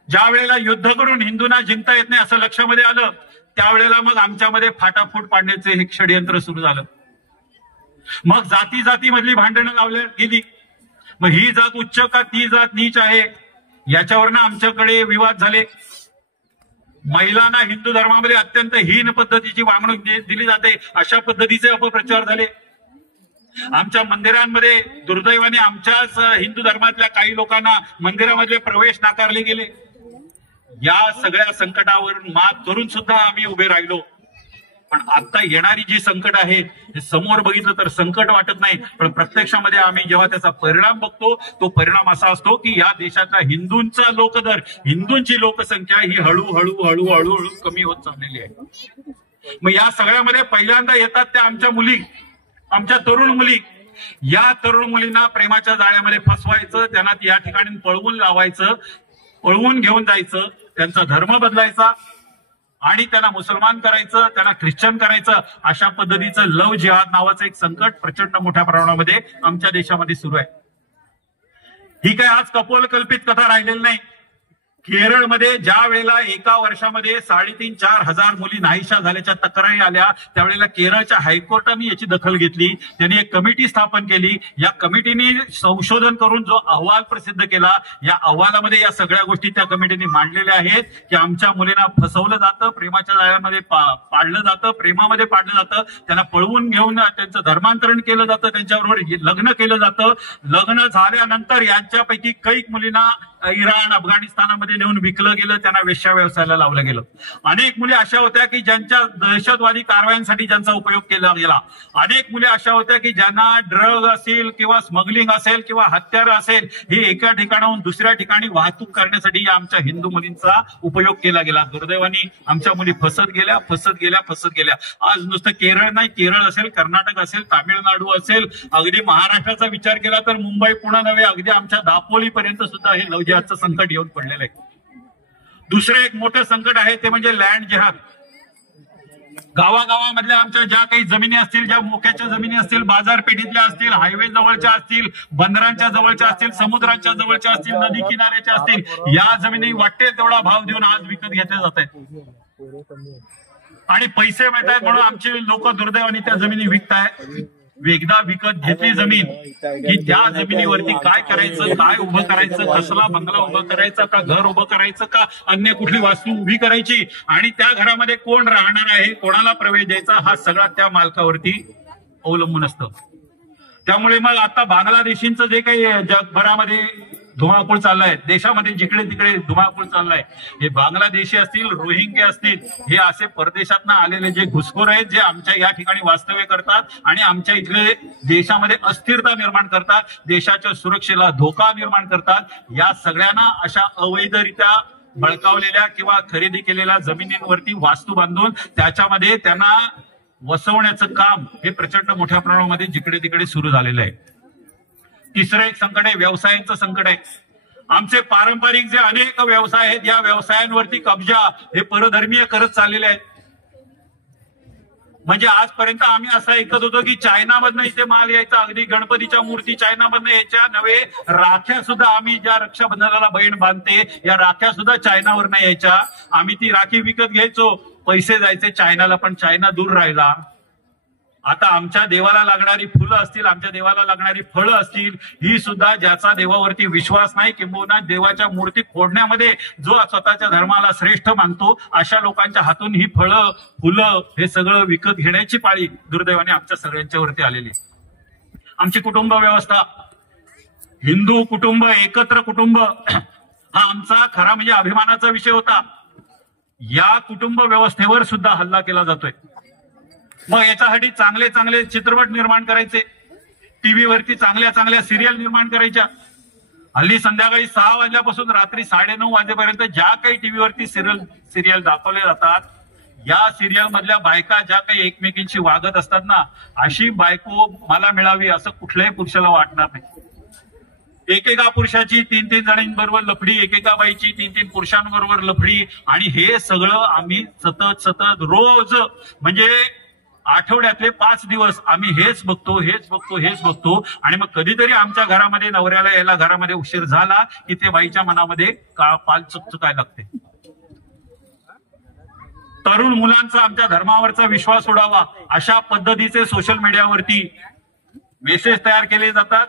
ज्या वेळेला युद्ध करून हिंदूंना जिंकता येत नाही असं लक्षामध्ये आलं त्यावेळेला मग आमच्यामध्ये फाटाफूट पाडण्याचे हे षडयंत्र सुरू झालं. मग जाती जातीमधली भांडणं लावल्या गेली. मग ही जात उच्च का ती जात नीच आहे याच्यावरनं आमच्याकडे विवाद झाले. महिलांना हिंदू धर्मामध्ये अत्यंत हीन पद्धतीची वागणूक दिली जाते अशा पद्धतीचे अपप्रचार झाले. आमच्या मंदिरांमध्ये दुर्दैवाने आमच्याच हिंदू धर्मातल्या काही लोकांना मंदिरामधले प्रवेश नाकारले गेले. या सगळ्या संकटावर मात करून सुद्धा आम्ही उभे राहिलो. पण आता येणारी जी संकट आहे हे समोर बघितलं तर संकट वाटत नाही पण प्रत्यक्षामध्ये आम्ही जेव्हा त्याचा परिणाम बघतो तो परिणाम असा असतो की या देशातला हिंदूंचा लोकदर हिंदूंची लोकसंख्या ही हळूहळू हळूहळू कमी होत चाललेली आहे. मग या सगळ्यामध्ये पहिल्यांदा येतात त्या आमच्या मुली आमच्या तरुण मुली. या तरुण मुलींना प्रेमाच्या जाळ्यामध्ये फसवायचं त्यांना या ठिकाणी पळवून लावायचं पळवून घेऊन जायचं त्यांचा धर्म बदलायचा आणि त्यांना मुसलमान करायचं त्यांना ख्रिश्चन करायचं अशा पद्धतीचं लव जिहाद नावाचं एक संकट प्रचंड मोठ्या प्रमाणामध्ये आमच्या देशामध्ये सुरू आहे. ही काय आज कपोलकल्पित कथा राहिलेली नाही. केरळमध्ये ज्या वेळेला एका वर्षामध्ये 3,500-4 हजार मुली नाहीशा झाल्याच्या तक्रारी आल्या त्यावेळेला केरळच्या हायकोर्टाने याची दखल घेतली. त्यांनी एक कमिटी स्थापन केली. या कमिटीने संशोधन करून जो अहवाल प्रसिद्ध केला या अहवालामध्ये या सगळ्या गोष्टी त्या कमिटीने मांडलेल्या आहेत की आमच्या मुलींना फसवलं जातं प्रेमाच्या जाळ्यामध्ये पाडलं जातं प्रेमामध्ये पाडलं जातं त्यांना पळवून घेऊन त्यांचं धर्मांतरण केलं जातं त्यांच्याबरोबर लग्न केलं जातं. लग्न झाल्यानंतर यांच्यापैकी कैक मुलींना इराण अफगाणिस्तानामध्ये नेऊन विकलं गेलं त्यांना वेश्या व्यवसायाला लावलं गेलं. अनेक मुली अशा होत्या की ज्यांच्या दहशतवादी कारवायांसाठी ज्यांचा उपयोग केला गेला. अनेक मुली अशा होत्या की ज्यांना ड्रग असेल किंवा स्मगलिंग असेल किंवा हत्यार असेल हे एका ठिकाणाहून दुसऱ्या ठिकाणी वाहतूक करण्यासाठी या आमच्या हिंदू मुलींचा उपयोग केला गेला. दुर्दैवाने आमच्या मुली फसत गेल्या. आज नुसतं केरळ नाही केरळ असेल कर्नाटक असेल तामिळनाडू असेल अगदी महाराष्ट्राचा विचार केला तर मुंबई पुणे नव्हे अगदी आमच्या दापोलीपर्यंत सुद्धा हे लव जिहादचं संकट येऊन पडलेलं आहे. दुसरं एक मोठं संकट आहे ते म्हणजे लँड जिहाद. गावागावामधल्या आमच्या ज्या काही जमिनी असतील ज्या मोक्याच्या जमिनी असतील बाजारपेठेतल्या असतील हायवे जवळच्या असतील बंदरांच्या जवळच्या असतील समुद्राच्या जवळच्या असतील नदी किनाऱ्याच्या असतील या जमिनी वाटेल तेवढा भाव देऊन आज विकत घेतल्या जात आहेत आणि पैसे मिळत आहेत म्हणून आमचे लोक दुर्दैवाने त्या जमिनी विकतायत. एकदा विकत घेतली जमीन की त्या जमिनीवरती काय करायचं काय उभं करायचं कसला बंगला उभा करायचा का घर उभं करायचं का अन्य कुठली वास्तू उभी करायची आणि त्या घरामध्ये कोण राहणार आहे कोणाला प्रवेश द्यायचा हा सगळा त्या मालकावरती अवलंबून असतं. त्यामुळे मग आता बांगलादेशींचं जे काही जगभरामध्ये धुमाकूळ चाललाय देशामध्ये जिकडे तिकडे धुमाकूळ चाललाय हे बांगलादेशी असतील रोहिंग्या असतील हे असे परदेशातनं आलेले जे घुसखोर आहेत जे आमच्या या ठिकाणी वास्तव्य करतात आणि आमच्या इथले देशामध्ये अस्थिरता निर्माण करतात देशाच्या सुरक्षेला धोका निर्माण करतात. या सगळ्यांना अशा अवैधरित्या बळकावलेल्या किंवा खरेदी केलेल्या जमिनींवरती वास्तू बांधून त्याच्यामध्ये त्यांना वसवण्याचं काम हे प्रचंड मोठ्या प्रमाणामध्ये जिकडे तिकडे सुरू झालेलं आहे. तिसरं एक संकट आहे व्यवसायांचं संकट आहे. आमचे पारंपरिक जे अनेक व्यवसाय आहेत या व्यवसायांवरती कब्जा हे परधर्मीय करत चाललेले आहेत. म्हणजे आजपर्यंत आम्ही असं ऐकत होतो की चायनामधनं इथे माल यायचा अगदी गणपतीच्या मूर्ती चायनामधनं यायच्या नव्हे राख्या सुद्धा आम्ही ज्या रक्षाबंधनाला बहीण बांधते या राख्या सुद्धा चायनावरनं यायच्या. आम्ही ती राखी विकत घ्यायचो पैसे जायचे चायनाला पण चायना दूर राहिला. आता आमच्या देवाला लागणारी फुलं असतील आमच्या देवाला लागणारी फळं असतील ही सुद्धा ज्याचा देवावरती विश्वास नाही किंबहुना देवाच्या मूर्ती फोडण्यामध्ये जो स्वतःच्या धर्माला श्रेष्ठ मानतो अशा लोकांच्या हातून ही फळं फुलं हे सगळं विकत घेण्याची पाळी दुर्दैवाने आमच्या सगळ्यांच्यावरती आलेली. आमची कुटुंब व्यवस्था हिंदू कुटुंब एकत्र कुटुंब हा आमचा खरा म्हणजे अभिमानाचा विषय होता. या कुटुंब व्यवस्थेवर सुद्धा हल्ला केला जातोय. मग याच्यासाठी चांगले चांगले चित्रपट निर्माण करायचे टीव्हीवरती चांगल्या चांगल्या सिरियल निर्माण करायच्या हल्ली संध्याकाळी 6 वाजल्यापासून रात्री 9:30 वाजेपर्यंत ज्या काही टीव्हीवरती सिरियल दाखवले जातात, या सिरियल मधल्या बायका ज्या काही एकमेकींशी वागत असतात ना, अशी बायको मला मिळावी असं कुठल्याही पुरुषाला वाटणार नाही. एकेका पुरुषाची 3-3 जणींबरोबर लफडी, एकेका बाईची 3-3 पुरुषांबरोबर लफडी, आणि हे सगळं आम्ही सतत रोज म्हणजे आठवड्यातले 5 दिवस आम्ही हेच बघतो. आणि मग कधीतरी आमच्या घरामध्ये नवऱ्याला यायला घरामध्ये उशीर झाला की ते बाईच्या मनामध्ये पाल चुकचुकाय लागते. तरुण मुलांचा आमच्या धर्मावरचा विश्वास उडावा अशा पद्धतीचे सोशल मीडियावरती मेसेज तयार केले जातात,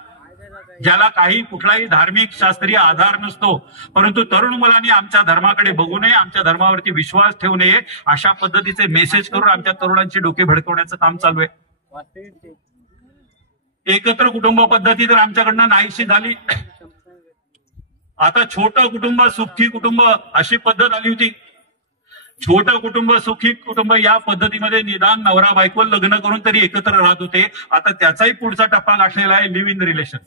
ज्याला कुठलाही धार्मिक शास्त्रीय आधार नसतो. परंतु तरुण मुलांनी आमच्या धर्माकडे बघू नये, आमच्या धर्मावरती विश्वास ठेवू नये, अशा पद्धतीचे मेसेज करून आमच्या तरुणांची डोके भडकवण्याचं काम चालू आहे. एकत्र कुटुंब पद्धती तर आमच्याकडनं नाहीशी झाली. आता छोटं कुटुंब सुखी कुटुंब अशी पद्धत आली होती. छोटं कुटुंब सुखी कुटुंब या पद्धतीमध्ये निदान नवरा बायको लग्न करून तरी एकत्र राहत होते. आता त्याचाही पुढचा टप्पा गाठलेला आहे लिव्ह इन रिलेशन.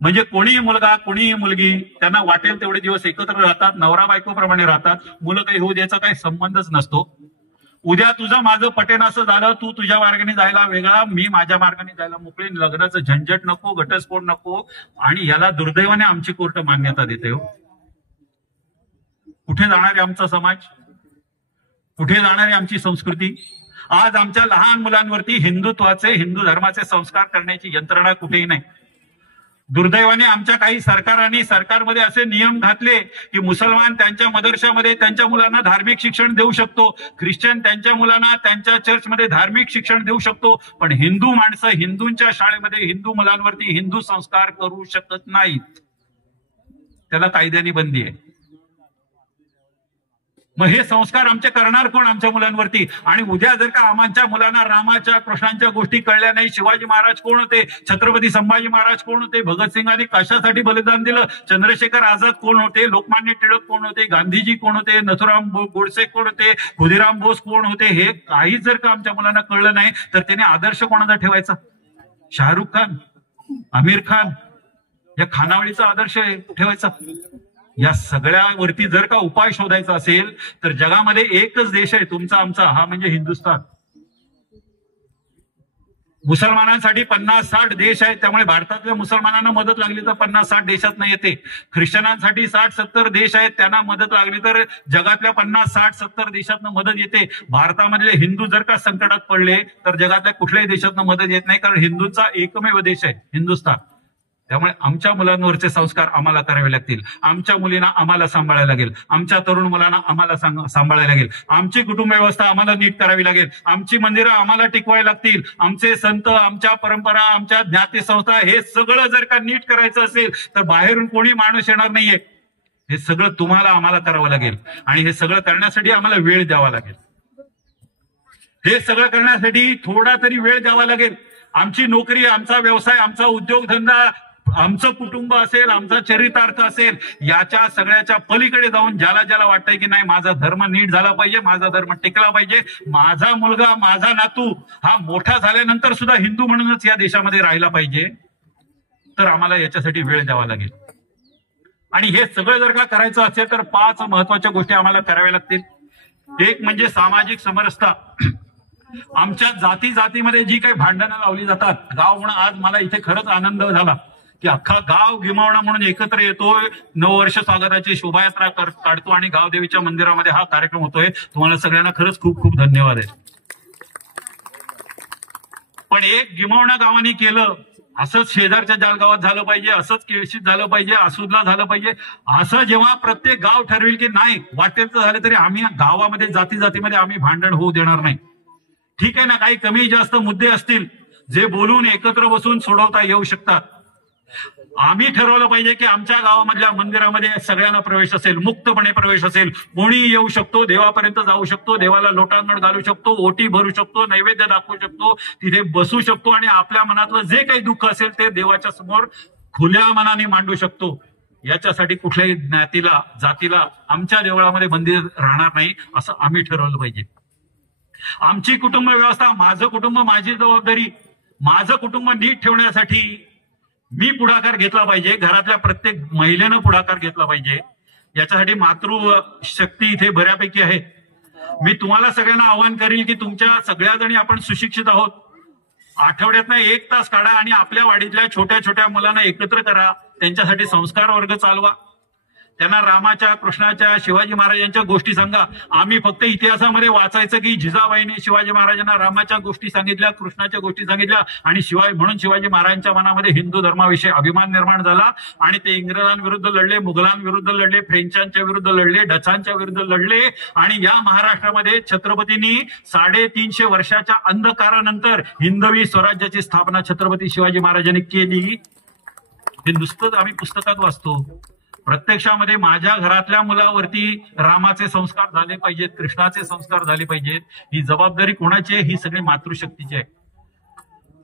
म्हणजे कोणीही मुलगा कोणीही मुलगी त्यांना वाटेल तेवढे दिवस एकत्र राहतात, नवरा बायको प्रमाणे राहतात. मुलं काही होऊ द्यायचा काही संबंधच नसतो. उद्या तुझं माझं पटेन असं झालं, तू तुझ्या मार्गाने जायला वेगळा, मी माझ्या मार्गाने जायला मोकळी. लग्नाचं झंझट नको, घटस्फोट नको. आणि याला दुर्दैवाने आमची कोर्ट मान्यता देते. हो, कुठे जाणार आहे आमचा समाज? कुठे जाणार आहे आमची संस्कृती? आज आमच्या लहान मुलांवरती हिंदुत्वाचे, हिंदू धर्माचे संस्कार करण्याची यंत्रणा कुठेही नाही. दुर्दैवाने आमच्या काही सरकारमध्ये असे नियम घातले की मुसलमान त्यांच्या मदरशामध्ये त्यांच्या मुलांना धार्मिक शिक्षण देऊ शकतो, ख्रिश्चन त्यांच्या मुलांना त्यांच्या चर्चमध्ये धार्मिक शिक्षण देऊ शकतो, पण हिंदू माणसं हिंदूंच्या शाळेमध्ये हिंदू मुलांवरती हिंदू संस्कार करू शकत नाहीत. त्याला कायद्याने बंदी आहे. मग हे संस्कार आमचे करणार कोण आमच्या मुलांवरती? आणि उद्या जर का आमच्या मुलांना रामाच्या कृष्णांच्या गोष्टी कळल्या नाही, शिवाजी महाराज कोण होते, छत्रपती संभाजी महाराज कोण होते, भगतसिंगांनी कशासाठी बलिदान दिलं, चंद्रशेखर आझाद कोण होते, लोकमान्य टिळक कोण होते, गांधीजी कोण होते, नथुराम गोडसे कोण होते, खुदिराम बोस कोण होते, हे काही जर का आमच्या मुलांना कळलं नाही तर त्याने आदर्श कोणाचा ठेवायचा? शाहरुख खान, आमिर खान या खानावळीचा आदर्श ठेवायचा? या सगळ्यावरती जर का उपाय शोधायचा असेल तर जगामध्ये एकच देश आहे तुमचा आमचा, हा म्हणजे हिंदुस्थान. मुसलमानांसाठी 50-60 देश आहेत, त्यामुळे भारतातल्या मुसलमानांना मदत लागली तर 50-60 देशात नाही येते. ख्रिश्चनांसाठी 60-70 देश आहेत, त्यांना मदत लागली तर जगातल्या 50-60-70 देशातनं मदत येते. भारतामधले हिंदू जर का संकटात पडले तर जगातल्या कुठल्याही देशातनं मदत येत नाही, कारण हिंदूंचा एकमेव देश आहे हिंदुस्थान. त्यामुळे आमच्या मुलांवरचे संस्कार आम्हाला करावे लागतील, आमच्या मुलींना आम्हाला सांभाळायला लागेल, आमच्या तरुण मुलांना आम्हाला सांभाळायला लागेल, आमची कुटुंब व्यवस्था आम्हाला नीट करावी लागेल, आमची मंदिरं आम्हाला टिकवायला लागतील, आमचे संत, आमच्या परंपरा, आमच्या ज्ञाती संस्था, हे सगळं जर का नीट करायचं असेल तर बाहेरून कोणी माणूस येणार नाहीये. हे सगळं तुम्हाला आम्हाला करावं लागेल आणि हे सगळं करण्यासाठी आम्हाला वेळ द्यावा लागेल. हे सगळं करण्यासाठी थोडा तरी वेळ द्यावा लागेल. आमची नोकरी, आमचा व्यवसाय, आमचा उद्योगधंदा, आमचं कुटुंब असेल, आमचा चरितार्थ असेल, याच्या सगळ्याच्या पलीकडे जाऊन ज्याला ज्याला वाटतंय की नाही माझा धर्म नीट झाला पाहिजे, माझा धर्म टिकला पाहिजे, माझा मुलगा, माझा नातू हा मोठा झाल्यानंतर सुद्धा हिंदू म्हणूनच या देशामध्ये राहिला पाहिजे, तर आम्हाला याच्यासाठी वेळ द्यावा लागेल. आणि हे सगळं जर का करायचं असेल तर 5 महत्वाच्या गोष्टी आम्हाला कराव्या लागतील. एक म्हणजे सामाजिक समरसता. आमच्या जातीमध्ये जी काही भांडणं लावली जातात, गाव म्हणून आज मला इथे खरंच आनंद झाला की अख्खा गाव गिमावणा म्हणून एकत्र येतोय, 9 वर्ष स्वागताची शोभायात्रा काढतो आणि गावदेवीच्या मंदिरामध्ये हा कार्यक्रम होतोय. तुम्हाला सगळ्यांना खरंच खूप खूप धन्यवाद आहे. पण एक गिमावणा गावाने केलं, असंच शेजारच्या जालगावात झालं पाहिजे, असंच केळशीत झालं पाहिजे, आसूदला झालं पाहिजे, असं जेव्हा प्रत्येक गाव ठरवेल की नाही वाटेल तर झालं तरी आम्ही गावामध्ये जातीमध्ये आम्ही भांडण होऊ देणार नाही. ठीक आहे ना, काही कमी जास्त मुद्दे असतील जे बोलून एकत्र बसून सोडवता येऊ शकतात. आम्ही ठरवलं पाहिजे की आमच्या गावामधल्या मंदिरामध्ये सगळ्यांना प्रवेश असेल, मुक्तपणे प्रवेश असेल, कोणी येऊ शकतो, देवापर्यंत जाऊ शकतो, देवाला लोटांगण घालू शकतो, ओटी भरू शकतो, नैवेद्य दाखवू शकतो, तिथे बसू शकतो आणि आपल्या मनातलं जे काही दुःख असेल ते देवाच्या समोर खुल्या मनाने मांडू शकतो. याच्यासाठी कुठल्याही ज्ञातीला, जातीला आमच्या देवळामध्ये बंदी राहणार नाही असं आम्ही ठरवलं पाहिजे. आमची कुटुंब व्यवस्था, माझं कुटुंब माझी जबाबदारी, माझं कुटुंब नीट ठेवण्यासाठी मी पुढाकार घेतला पाहिजे, घरातल्या प्रत्येक महिलेनं पुढाकार घेतला पाहिजे. याच्यासाठी मातृशक्ती इथे बऱ्यापैकी आहे. मी तुम्हाला सगळ्यांना आवाहन करील की तुमच्या सगळ्या जणी आपण सुशिक्षित आहोत. आठवड्यातनं 1 तास काढा आणि आपल्या वाडीतल्या छोट्या छोट्या मुलांना एकत्र करा, त्यांच्यासाठी संस्कार वर्ग चालवा, त्यांना रामाच्या, कृष्णाच्या, शिवाजी महाराजांच्या गोष्टी सांगा. आम्ही फक्त इतिहासामध्ये वाचायचं की जिजाबाईने शिवाजी महाराजांना रामाच्या गोष्टी सांगितल्या, कृष्णाच्या गोष्टी सांगितल्या आणि म्हणून शिवाजी महाराजांच्या मनामध्ये हिंदू धर्माविषयी अभिमान निर्माण झाला आणि ते इंग्रजांविरुद्ध लढले, मुघलांविरुद्ध लढले, फ्रेंचांच्या विरुद्ध लढले, डचांच्या विरुद्ध लढले आणि या महाराष्ट्रामध्ये छत्रपतींनी 350 वर्षाच्या अंधकारानंतर हिंदवी स्वराज्याची स्थापना छत्रपती शिवाजी महाराजांनी केली. हे नुसतंच आम्ही पुस्तकात वाचतो. प्रत्यक्षामध्ये माझ्या घरातल्या मुलावरती रामाचे संस्कार झाले पाहिजेत, कृष्णाचे संस्कार झाले पाहिजेत. ही जबाबदारी कोणाची आहे? ही सगळी मातृशक्तीची आहे.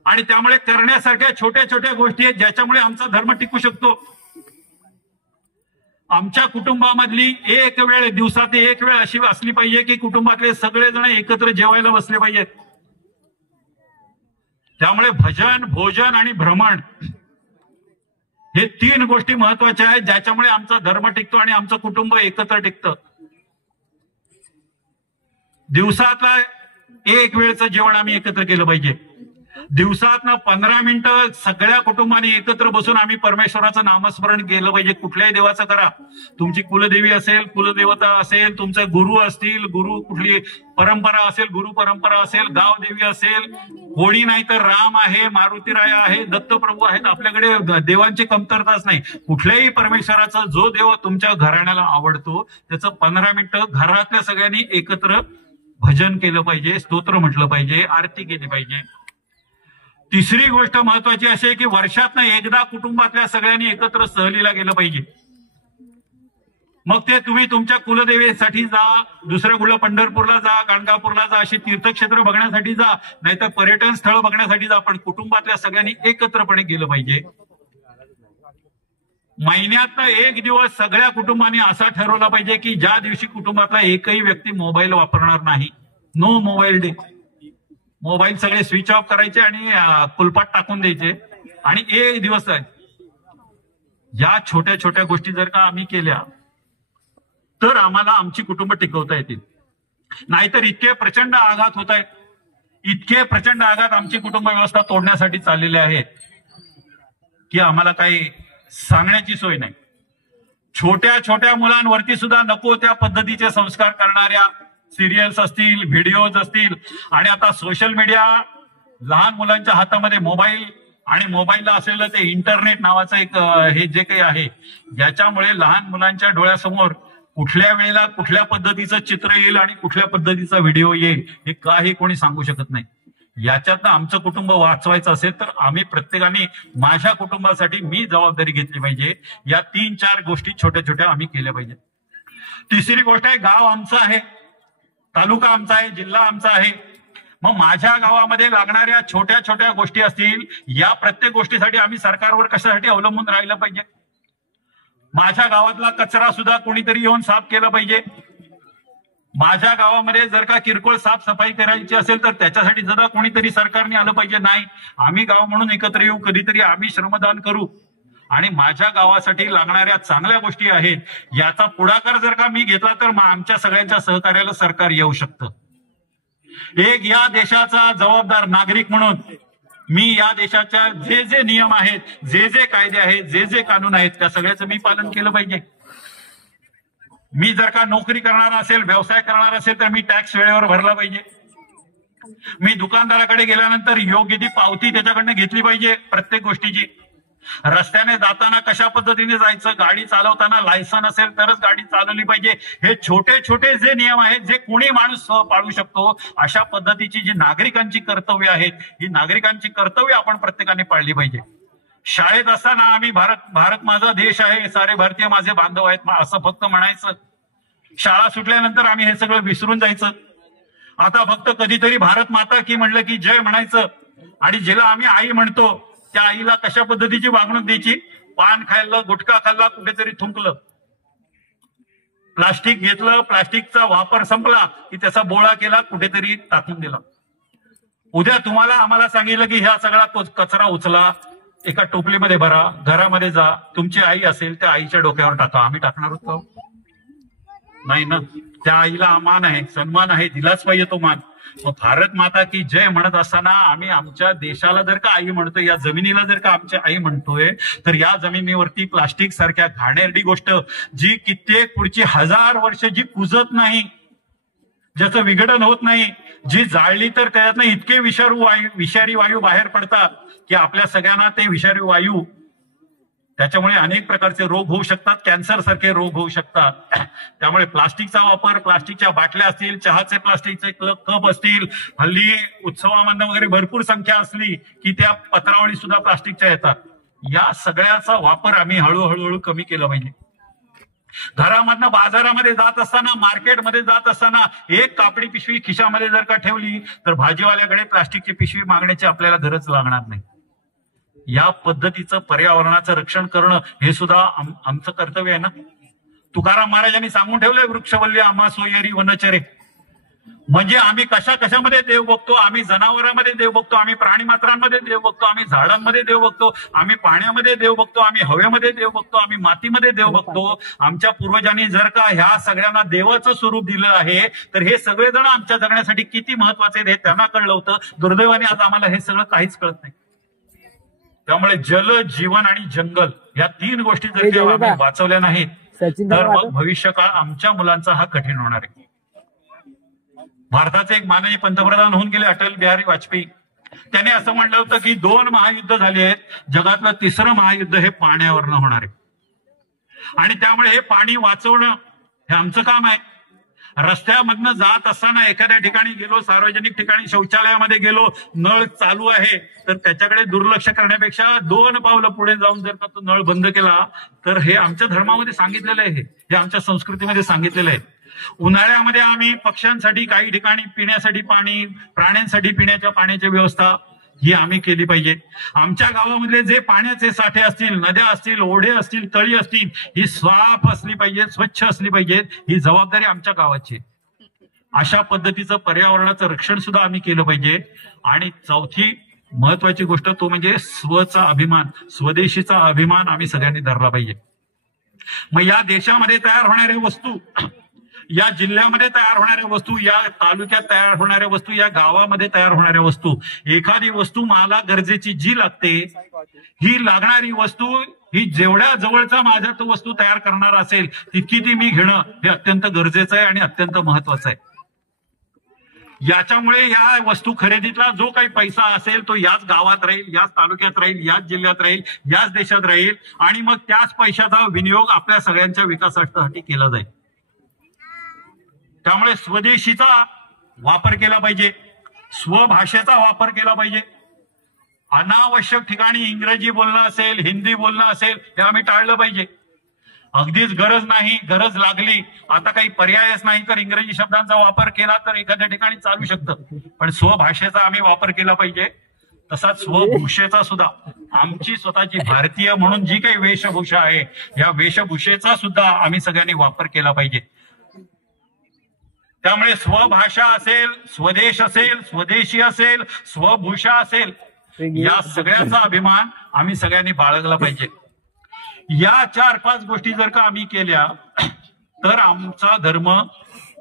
आणि त्यामुळे करण्यासारख्या छोट्या छोट्या गोष्टी आहेत ज्याच्यामुळे आमचा धर्म टिकू शकतो. आमच्या कुटुंबामधली एक वेळ, दिवसात एक वेळ अशी असली पाहिजे की कुटुंबातले सगळेजण एकत्र जेवायला बसले पाहिजेत. त्यामुळे भजन, भोजन आणि भ्रमण हे 3 गोष्टी महत्वाच्या आहेत ज्याच्यामुळे आमचा धर्म टिकतो आणि आमचं कुटुंब एकत्र टिकतं. दिवसातला 1 वेळचं जेवण आम्ही एकत्र केलं पाहिजे. दिवसातनं 15 मिनिटं सगळ्या कुटुंबाने एकत्र बसून आम्ही परमेश्वराचं नामस्मरण केलं पाहिजे. कुठल्याही देवाचं करा. तुमची कुलदेवी असेल, कुलदेवता असेल, तुमचे गुरु असतील, गुरु कुठली परंपरा असेल, गुरु परंपरा असेल, गावदेवी असेल, कोणी नाही तर राम आहे, मारुतीराय आहे, दत्तप्रभू आहेत. आपल्याकडे देवांची कमतरताच नाही. कुठल्याही परमेश्वराचा जो देव तुमच्या घराण्याला आवडतो त्याचं 15 मिनिटं घरातल्या सगळ्यांनी एकत्र भजन केलं पाहिजे, स्तोत्र म्हटलं पाहिजे, आरती केली पाहिजे. तिसरी गोष्ट महत्वाची अशी आहे की वर्षातनं एकदा कुटुंबातल्या सगळ्यांनी एकत्र सहलीला गेलं पाहिजे. मग ते तुम्ही तुमच्या कुलदेवीसाठी जा, दुसऱ्या कुठल्या पंढरपूरला जा, गाणगापूरला जा, अशी तीर्थक्षेत्र बघण्यासाठी जा, नाहीतर पर्यटन स्थळ बघण्यासाठी जा, पण कुटुंबातल्या सगळ्यांनी एकत्रपणे गेलं पाहिजे. महिन्यातनं 1 दिवस सगळ्या कुटुंबांनी असा ठरवला पाहिजे की ज्या दिवशी कुटुंबातला एकही व्यक्ती मोबाईल वापरणार नाही. No mobile day. मोबाईल सगळे स्विच ऑफ करायचे आणि कुलपाट टाकून द्यायचे आणि 1 दिवस या छोट्या छोट्या गोष्टी जर का आम्ही केल्या तर आम्हाला आमची कुटुंब टिकवता येतील. नाहीतर इतके प्रचंड आघात होत आहेत, इतके प्रचंड आघात आमची कुटुंब व्यवस्था तोडण्यासाठी चाललेले आहेत की आम्हाला काही सांगण्याची सोय नाही. छोट्या छोट्या मुलांवरती सुद्धा नको त्या पद्धतीचे संस्कार करणाऱ्या सिरियल्स असतील, व्हिडिओज असतील आणि आता सोशल मीडिया, लहान मुलांच्या हातामध्ये मोबाईल आणि मोबाईलला असलेलं ते इंटरनेट नावाचं एक हे जे काही आहे, ज्याच्यामुळे लहान मुलांच्या डोळ्यासमोर कुठल्या वेळेला कुठल्या पद्धतीचं चित्र येईल आणि कुठल्या पद्धतीचा व्हिडिओ येईल हे काही कोणी सांगू शकत नाही. याच्यातनं आमचं कुटुंब वाचवायचं असेल तर आम्ही प्रत्येकाने माझ्या कुटुंबासाठी मी जबाबदारी घेतली पाहिजे. या 3-4 गोष्टी छोट्या छोट्या आम्ही केल्या पाहिजे. तिसरी गोष्ट आहे, गाव आमचं आहे, तालुका आमचा आहे, जिल्हा आमचा आहे. मग माझ्या गावामध्ये लागणाऱ्या छोट्या छोट्या गोष्टी असतील, या प्रत्येक गोष्टीसाठी आम्ही सरकारवर कशासाठी अवलंबून राहिलं पाहिजे. माझ्या गावातला कचरा सुद्धा कोणीतरी येऊन साफ केला पाहिजे. माझ्या गावामध्ये जर का किरकोळ साफसफाई करायची असेल तर त्याच्यासाठी सुद्धा कोणीतरी सरकारने आलं पाहिजे. नाही, आम्ही गाव म्हणून एकत्र येऊ, कधीतरी आम्ही श्रमदान करू आणि माझ्या गावासाठी लागणाऱ्या चांगल्या गोष्टी आहेत याचा पुढाकार जर का मी घेतला तर आमच्या सगळ्यांच्या सहकार्याला सरकार येऊ शकतं. एक या देशाचा जबाबदार नागरिक म्हणून मी या देशाच्या जे जे नियम आहेत, जे जे कायदे आहेत, जे जे कानून आहेत त्या सगळ्याचं मी पालन केलं पाहिजे. मी जर का नोकरी करणारा असेल, व्यवसाय करणार असेल तर मी टॅक्स वेळेवर भरला पाहिजे. मी दुकानदाराकडे गेल्यानंतर योग्य ती पावती त्याच्याकडनं घेतली पाहिजे प्रत्येक गोष्टीची. रस्त्याने जाताना कशा पद्धतीने जायचं, गाडी चालवताना लायसन असेल तरच गाडी चालवली पाहिजे. हे छोटे छोटे जे नियम आहेत जे कोणी माणूस पाळू शकतो, अशा पद्धतीची जी नागरिकांची कर्तव्य आहेत, ही नागरिकांची कर्तव्य आपण प्रत्येकाने पाळली पाहिजे. शाळेत असताना आम्ही भारत माझा देश आहे, सारे भारतीय माझे बांधव आहेत असं फक्त म्हणायचं. शाळा सुटल्यानंतर आम्ही हे सगळं विसरून जायचं. आता फक्त कधीतरी भारत माता की म्हणलं की जय म्हणायचं आणि जिला आम्ही आई म्हणतो त्या आईला कशा पद्धतीची वागणूक द्यायची. पान खाल्लं, गुटखा खाल्ला, कुठेतरी थुंकलं, प्लास्टिक घेतलं, प्लास्टिकचा वापर संपला की त्याचा बोळा केला, कुठेतरी टाकून दिला. उद्या तुम्हाला आम्हाला सांगितलं की ह्या सगळा कचरा उचला, एका टोपलीमध्ये भरा, घरामध्ये जा, तुमची आई असेल त्या आईच्या डोक्यावर टाका. आम्ही टाकणार होतो नाही ना. त्या आईला मान आहे, सन्मान आहे, दिलाच पाहिजे तो मान. मग भारत माता की जय म्हणत असताना आम्ही आमच्या देशाला जर का आई म्हणतोय, या जमिनीला जर का आमच्या आई म्हणतोय, तर या जमिनीवरती प्लास्टिक सारख्या घाणेरडी गोष्ट जी कित्येक पुढची 1000 वर्ष जी कुजत नाही, ज्याचं विघटन होत नाही, जी जाळली तर त्याच्यातनं इतके विषारी वायू बाहेर पडतात की आपल्या सगळ्यांना ते विषारी वायू, त्याच्यामुळे अनेक प्रकारचे रोग होऊ शकतात, कॅन्सर सारखे रोग होऊ शकतात. त्यामुळे प्लास्टिकचा वापर, प्लास्टिकच्या बाटल्या असतील, चहाचे प्लास्टिकचे कप असतील, हल्ली उत्सवामध्ये वगैरे भरपूर संख्या असली की त्या पत्रावळी सुद्धा प्लास्टिकच्या येतात. या सगळ्याचा वापर आम्ही हळूहळू कमी केला पाहिजे. घरामधनं बाजारामध्ये जात असताना, मार्केटमध्ये जात असताना एक कापडी पिशवी खिशामध्ये जर का ठेवली तर भाजीवाल्याकडे प्लास्टिकची पिशवी मागण्याची आपल्याला गरज लागणार नाही. या पद्धतीचं पर्यावरणाचं रक्षण करणं हे सुद्धा आमचं कर्तव्य आहे ना. तुकाराम महाराजांनी सांगून ठेवलंय, वृक्षवल्ली आम्हा सोयरी वनचरे. म्हणजे आम्ही कशामध्ये देव बघतो, आम्ही जनावरांमध्ये देव बघतो, आम्ही प्राणी मात्रांमध्ये देव बघतो, आम्ही झाडांमध्ये देव बघतो, आम्ही पाण्यामध्ये देव बघतो, आम्ही हवेमध्ये देव बघतो, आम्ही मातीमध्ये देव बघतो. आमच्या पूर्वजांनी जर का ह्या सगळ्यांना देवाचं स्वरूप दिलं आहे, तर हे सगळेजण आमच्या जगण्यासाठी किती महत्वाचे आहेत हे त्यांना कळलं होतं. दुर्दैवाने आज आम्हाला हे सगळं काहीच कळत नाही. त्यामुळे जल, जीवन आणि जंगल या 3 गोष्टी जर जेव्हा आम्ही वाचवल्या नाहीत तर मग भविष्यकाळ आमच्या मुलांचा हा कठीण होणार आहे. भारताचे एक माननीय पंतप्रधान होऊन गेले अटल बिहारी वाजपेयी, त्याने असं म्हटलं होतं की 2 महायुद्ध झाले आहेत, जगातलं 3रं महायुद्ध हे पाण्यावरनं होणार आहे. आणि त्यामुळे हे पाणी वाचवणं हे आमचं काम आहे. रस्त्यामधनं जात असताना एखाद्या ठिकाणी गेलो, सार्वजनिक ठिकाणी शौचालयामध्ये गेलो, नळ चालू आहे तर त्याच्याकडे दुर्लक्ष करण्यापेक्षा 2 पावलं पुढे जाऊन जर का तो नळ बंद केला तर हे आमच्या धर्मामध्ये सांगितलेलं आहे, हे आमच्या संस्कृतीमध्ये सांगितलेलं आहे. उन्हाळ्यामध्ये आम्ही पक्ष्यांसाठी काही ठिकाणी पिण्यासाठी पाणी, प्राण्यांसाठी पिण्याच्या पाण्याची व्यवस्था ही आम्ही केली पाहिजे. आमच्या गावामधले जे पाण्याचे साठे असतील, नद्या असतील, ओढे असतील, तळी असतील, ही साफ असली पाहिजेत, स्वच्छ असली पाहिजेत. ही जबाबदारी आमच्या गावाची. अशा पद्धतीचं पर्यावरणाचं रक्षण सुद्धा आम्ही केलं पाहिजे. आणि चौथी महत्वाची गोष्ट तो म्हणजे स्वचा अभिमान, स्वदेशीचा अभिमान आम्ही सगळ्यांनी धरला पाहिजे. मग या देशामध्ये तयार होणाऱ्या वस्तू, या जिल्ह्यामध्ये तयार होणाऱ्या वस्तू, या तालुक्यात तयार होणाऱ्या वस्तू, या गावामध्ये तयार होणाऱ्या वस्तू, एखादी वस्तू मला गरजेची जी लागते, ही लागणारी वस्तू ही जेवढ्या जवळचा माझ्या तो वस्तू तयार करणार असेल तितकी ती मी घेणं हे अत्यंत गरजेचं आहे आणि अत्यंत महत्वाचं आहे. याच्यामुळे या वस्तू खरेदीतला जो काही पैसा असेल तो याच गावात राहील, याच तालुक्यात राहील, याच जिल्ह्यात राहील, याच देशात राहील आणि मग त्याच पैशाचा विनियोग आपल्या सगळ्यांच्या विकासासाठी केला जाईल. त्यामुळे स्वदेशीचा वापर केला पाहिजे, स्वभाषेचा वापर केला पाहिजे. अनावश्यक ठिकाणी इंग्रजी बोलणं असेल, हिंदी बोलणं असेल हे आम्ही टाळलं पाहिजे. अगदीच गरज नाही, गरज लागली, आता काही पर्यायच नाही तर इंग्रजी शब्दांचा वापर केला तर एखाद्या ठिकाणी चालू शकतं, पण स्वभाषेचा आम्ही वापर केला पाहिजे. तसाच स्वभूषेचा सुद्धा, आमची स्वतःची भारतीय म्हणून जी काही वेशभूषा आहे या वेशभूषेचा सुद्धा आम्ही सगळ्यांनी वापर केला पाहिजे. त्यामुळे स्वभाषा असेल, स्वदेश असेल, स्वदेशी असेल, स्वभूषा असेल, या सगळ्याचा अभिमान आम्ही सगळ्यांनी बाळगला पाहिजे. या 4-5 गोष्टी जर का आम्ही केल्या तर आमचा धर्म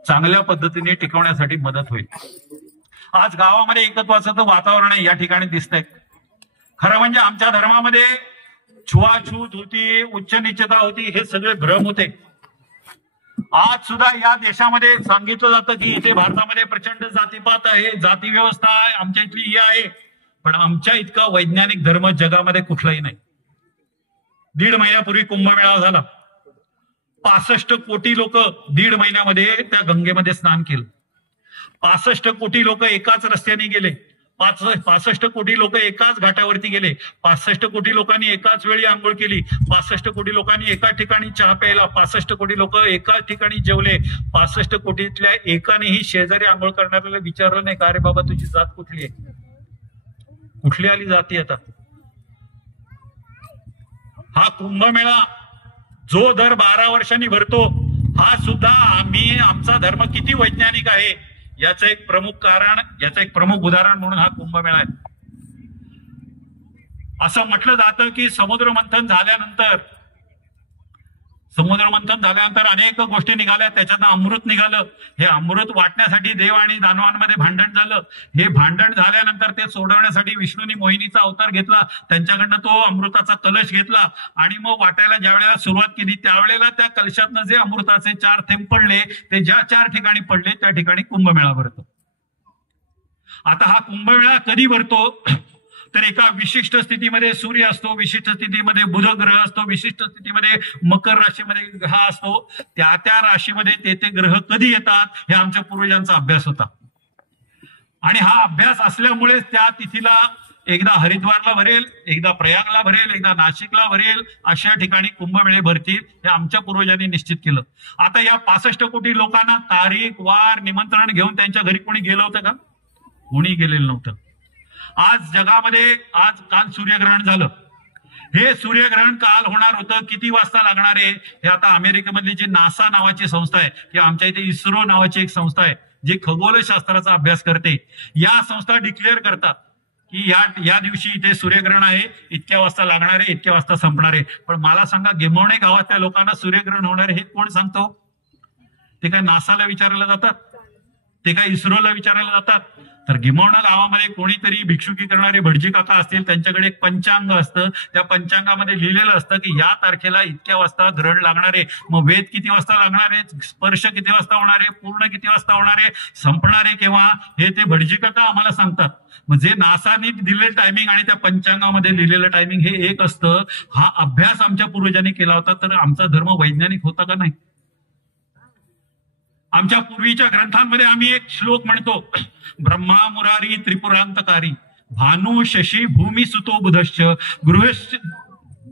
चांगल्या पद्धतीने टिकवण्यासाठी मदत होईल. आज गावामध्ये एकत्वाचं तर वातावरण या ठिकाणी दिसतंय. खरं म्हणजे आमच्या धर्मामध्ये छुआछूत होती, उच्च नीचता होती, हे सगळे भ्रम होते. आज सुद्धा या देशामध्ये सांगितलं जातं की इथे भारतामध्ये प्रचंड जातीपात आहे, जाती व्यवस्था आहे, आमच्या इथली ही आहे, पण आमच्या इतका वैज्ञानिक धर्म जगामध्ये कुठलाही नाही. 1.5 महिन्यापूर्वी कुंभमेळा झाला. 65 कोटी लोक 1.5 महिन्यामध्ये त्या गंगेमध्ये स्नान केलं. 65 कोटी लोक एकाच रस्त्याने गेले, 65 कोटी लोक एकाच घाटावरती गेले, 65 कोटी लोकांनी एकाच वेळी आंघोळ केली, 65 कोटी लोकांनी एकाच ठिकाणी चहा प्यायला, 65 कोटी लोक एकाच ठिकाणी जेवले. 65 कोटीतल्या एकानेही शेजारी आंघोळ करणाऱ्याला विचारलं नाही का अरे बाबा तुझी जात कुठली आहे, कुठली आली जाती. आता हा कुंभमेळा जो दर 12 वर्षांनी भरतो, हा सुद्धा आमचा धर्म किती वैज्ञानिक आहे याचं एक प्रमुख कारण, याचं एक प्रमुख उदाहरण म्हणून हा कुंभमेळा आहे. असं म्हटलं जातं की समुद्रमंथन झाल्यानंतर अनेक गोष्टी निघाल्या, त्याच्यातनं अमृत निघालं. हे अमृत वाटण्यासाठी देव आणि दानवांमध्ये भांडण झालं. हे भांडण झाल्यानंतर ते सोडवण्यासाठी विष्णूंनी मोहिनीचा अवतार घेतला, त्यांच्याकडनं तो अमृताचा कलश घेतला आणि मग वाटायला ज्या वेळेला सुरुवात केली त्यावेळेला त्या कलशातनं जे अमृताचे 4 थेंब पडले ते ज्या 4 ठिकाणी पडले त्या ठिकाणी कुंभमेळा भरतो. आता हा कुंभमेळा कधी भरतो तर एका विशिष्ट स्थितीमध्ये सूर्य असतो, विशिष्ट स्थितीमध्ये बुध ग्रह असतो, विशिष्ट स्थितीमध्ये मकर राशीमध्ये ग्रह असतो. त्या राशीमध्ये ते ग्रह कधी येतात हे आमच्या पूर्वजांचा अभ्यास होता. आणि हा अभ्यास असल्यामुळे त्या तिथीला एकदा हरिद्वारला भरेल, एकदा प्रयागला भरेल, एकदा नाशिकला भरेल, अशा ठिकाणी कुंभमेळे भरतील हे आमच्या पूर्वजांनी निश्चित केलं. आता या 65 कोटी लोकांना तारीख वार निमंत्रण घेऊन त्यांच्या घरी कोणी गेलं होतं का? कोणी गेलेलं नव्हतं. आज जगामध्ये काल सूर्यग्रहण झालं. हे सूर्यग्रहण काल होणार होतं, किती वाजता लागणार आहे हे आता अमेरिकेमधली जी नासा नावाची संस्था आहे किंवा आमच्या इथे इस्रो नावाची एक संस्था आहे जी खगोलशास्त्राचा अभ्यास करते, या संस्था डिक्लेअर करतात की या दिवशी इथे सूर्यग्रहण आहे, इतक्या वाजता लागणार आहे, इतक्या वाजता संपणार आहे. पण मला सांगा, गिम्हवणे गावातल्या लोकांना सूर्यग्रहण होणार आहे हे कोण सांगतो? ते काय नासाला विचारायला जातात? ते काय इस्रोला विचारायला जातात? तर गिम्हवणा गावामध्ये कोणीतरी भिक्षुकी करणारे भटजी काका असतील, त्यांच्याकडे एक पंचांग असतं. त्या पंचांगामध्ये लिहिलेलं असतं की या तारखेला इतक्या वाजता ग्रहण लागणार आहे. मग वेद किती वाजता लागणार आहे, स्पर्श किती वाजता होणार आहे, पूर्ण किती वाजता होणार आहे, संपणार आहे केव्हा, हे ते भटजी काका आम्हाला सांगतात. म्हणजे नासाने दिलेलं टायमिंग आणि त्या पंचांगामध्ये लिहिलेलं टायमिंग हे एक असतं. हा अभ्यास आमच्या पूर्वजांनी केला होता. तर आमचा धर्म वैज्ञानिक होता का नाही? आमच्या पूर्वीच्या ग्रंथांमध्ये आम्ही एक श्लोक म्हणतो, ब्रह्मा मुरारी त्रिपुरांतकारी भानु शशी भूमी सुतो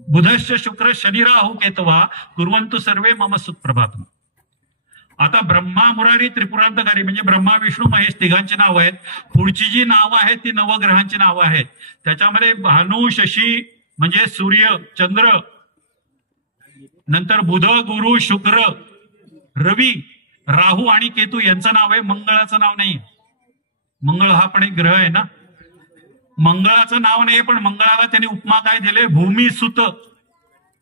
बुधश्च शुक्र शनी राहू केतवा कुर्वंतु सर्वे मम सुप्रभातम. आता ब्रह्मा मुरारी त्रिपुरांतकारी म्हणजे ब्रह्मा विष्णू महेश तिघांची नावं आहेत. पुढची जी नावं आहेत ती नवग्रहांची नावं आहेत. त्याच्यामध्ये भानु शशी म्हणजे सूर्य चंद्र, नंतर बुध गुरु शुक्र रवी राहू आणि केतू यांचं नाव आहे. मंगळाचं नाव नाही. मंगळ हा पण एक ग्रह आहे ना. मंगळाचं नाव नाही, पण मंगळाला त्यांनी उपमा काय दिले, भूमिसुत.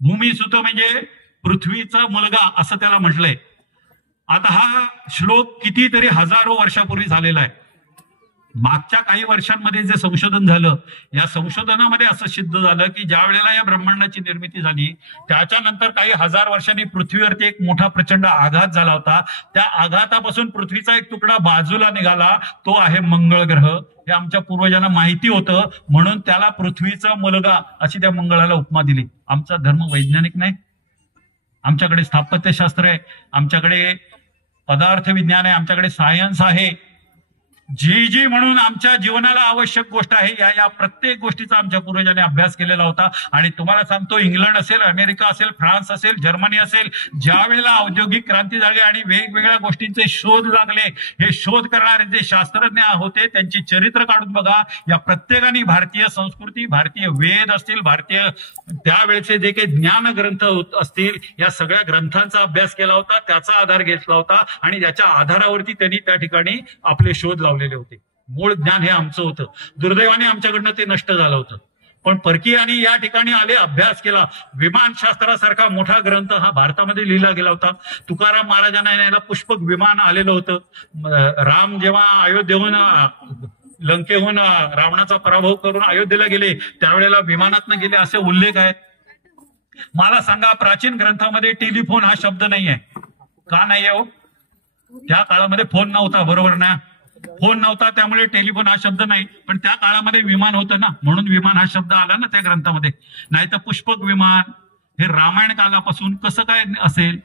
भूमिसुत म्हणजे पृथ्वीचा मुलगा असं त्याला म्हटलंय. आता हा श्लोक कितीतरी हजारो वर्षापूर्वी झालेला आहे. मागच्या काही वर्षांमध्ये जे संशोधन झालं, या संशोधनामध्ये असं सिद्ध झालं की ज्या वेळेला या ब्रह्मांडाची निर्मिती झाली त्याच्यानंतर काही हजार वर्षांनी पृथ्वीवरती एक मोठा प्रचंड आघात झाला होता. त्या आघातापासून पृथ्वीचा एक तुकडा बाजूला निघाला, तो आहे मंगळ ग्रह. हे आमच्या पूर्वजांना माहिती होतं, म्हणून त्याला पृथ्वीचा मुलगा अशी त्या मंगळाला उपमा दिली. आमचा धर्म वैज्ञानिक नाही. आमच्याकडे स्थापत्यशास्त्र आहे, आमच्याकडे पदार्थ विज्ञान आहे, आमच्याकडे सायन्स आहे. जी म्हणून आमच्या जीवनाला आवश्यक गोष्ट आहे, या प्रत्येक गोष्टीचा आमच्या पूर्वजांनी अभ्यास केलेला होता. आणि तुम्हाला सांगतो, इंग्लंड असेल, अमेरिका असेल, फ्रान्स असेल, जर्मनी असेल, ज्या वेळेला औद्योगिक क्रांती झाली आणि वेगवेगळ्या गोष्टींचे शोध लागले, हे शोध करणारे जे शास्त्रज्ञ होते त्यांची चरित्र काढून बघा. या प्रत्येकाने भारतीय संस्कृती, भारतीय वेद असतील, भारतीय त्यावेळेचे जे काही ज्ञान ग्रंथ असतील, या सगळ्या ग्रंथांचा अभ्यास केला होता, त्याचा आधार घेतला होता आणि त्याच्या आधारावरती त्यांनी त्या ठिकाणी आपले शोध लावले होते. मूळ ज्ञान हे आमचं होतं. दुर्दैवाने आमच्याकडनं ते नष्ट झालं होतं. पण परकीयांनी या ठिकाणी आले, अभ्यास केला. विमानशास्त्रासारखा मोठा ग्रंथ हा भारतामध्ये लिहिला गेला होता. तुकाराम महाराजांना याला पुष्पक विमान आलेलं होतं. राम जेव्हा अयोध्येहून लंकेहून रावणाचा पराभव करून अयोध्येला गेले त्यावेळेला विमानातनं गेले असे उल्लेख आहेत. मला सांगा, प्राचीन ग्रंथामध्ये टेलिफोन हा शब्द नाही आहे का? नाही आहे हो. त्या काळामध्ये फोन नव्हता, बरोबर ना? फोन नव्हता, त्यामुळे टेलिफोन हा शब्द नाही. पण त्या काळामध्ये विमान होतं ना, म्हणून विमान हा शब्द आला ना त्या ग्रंथामध्ये. नाही तर पुष्पक विमान हे रामायण कालापासून कसं काय असेल?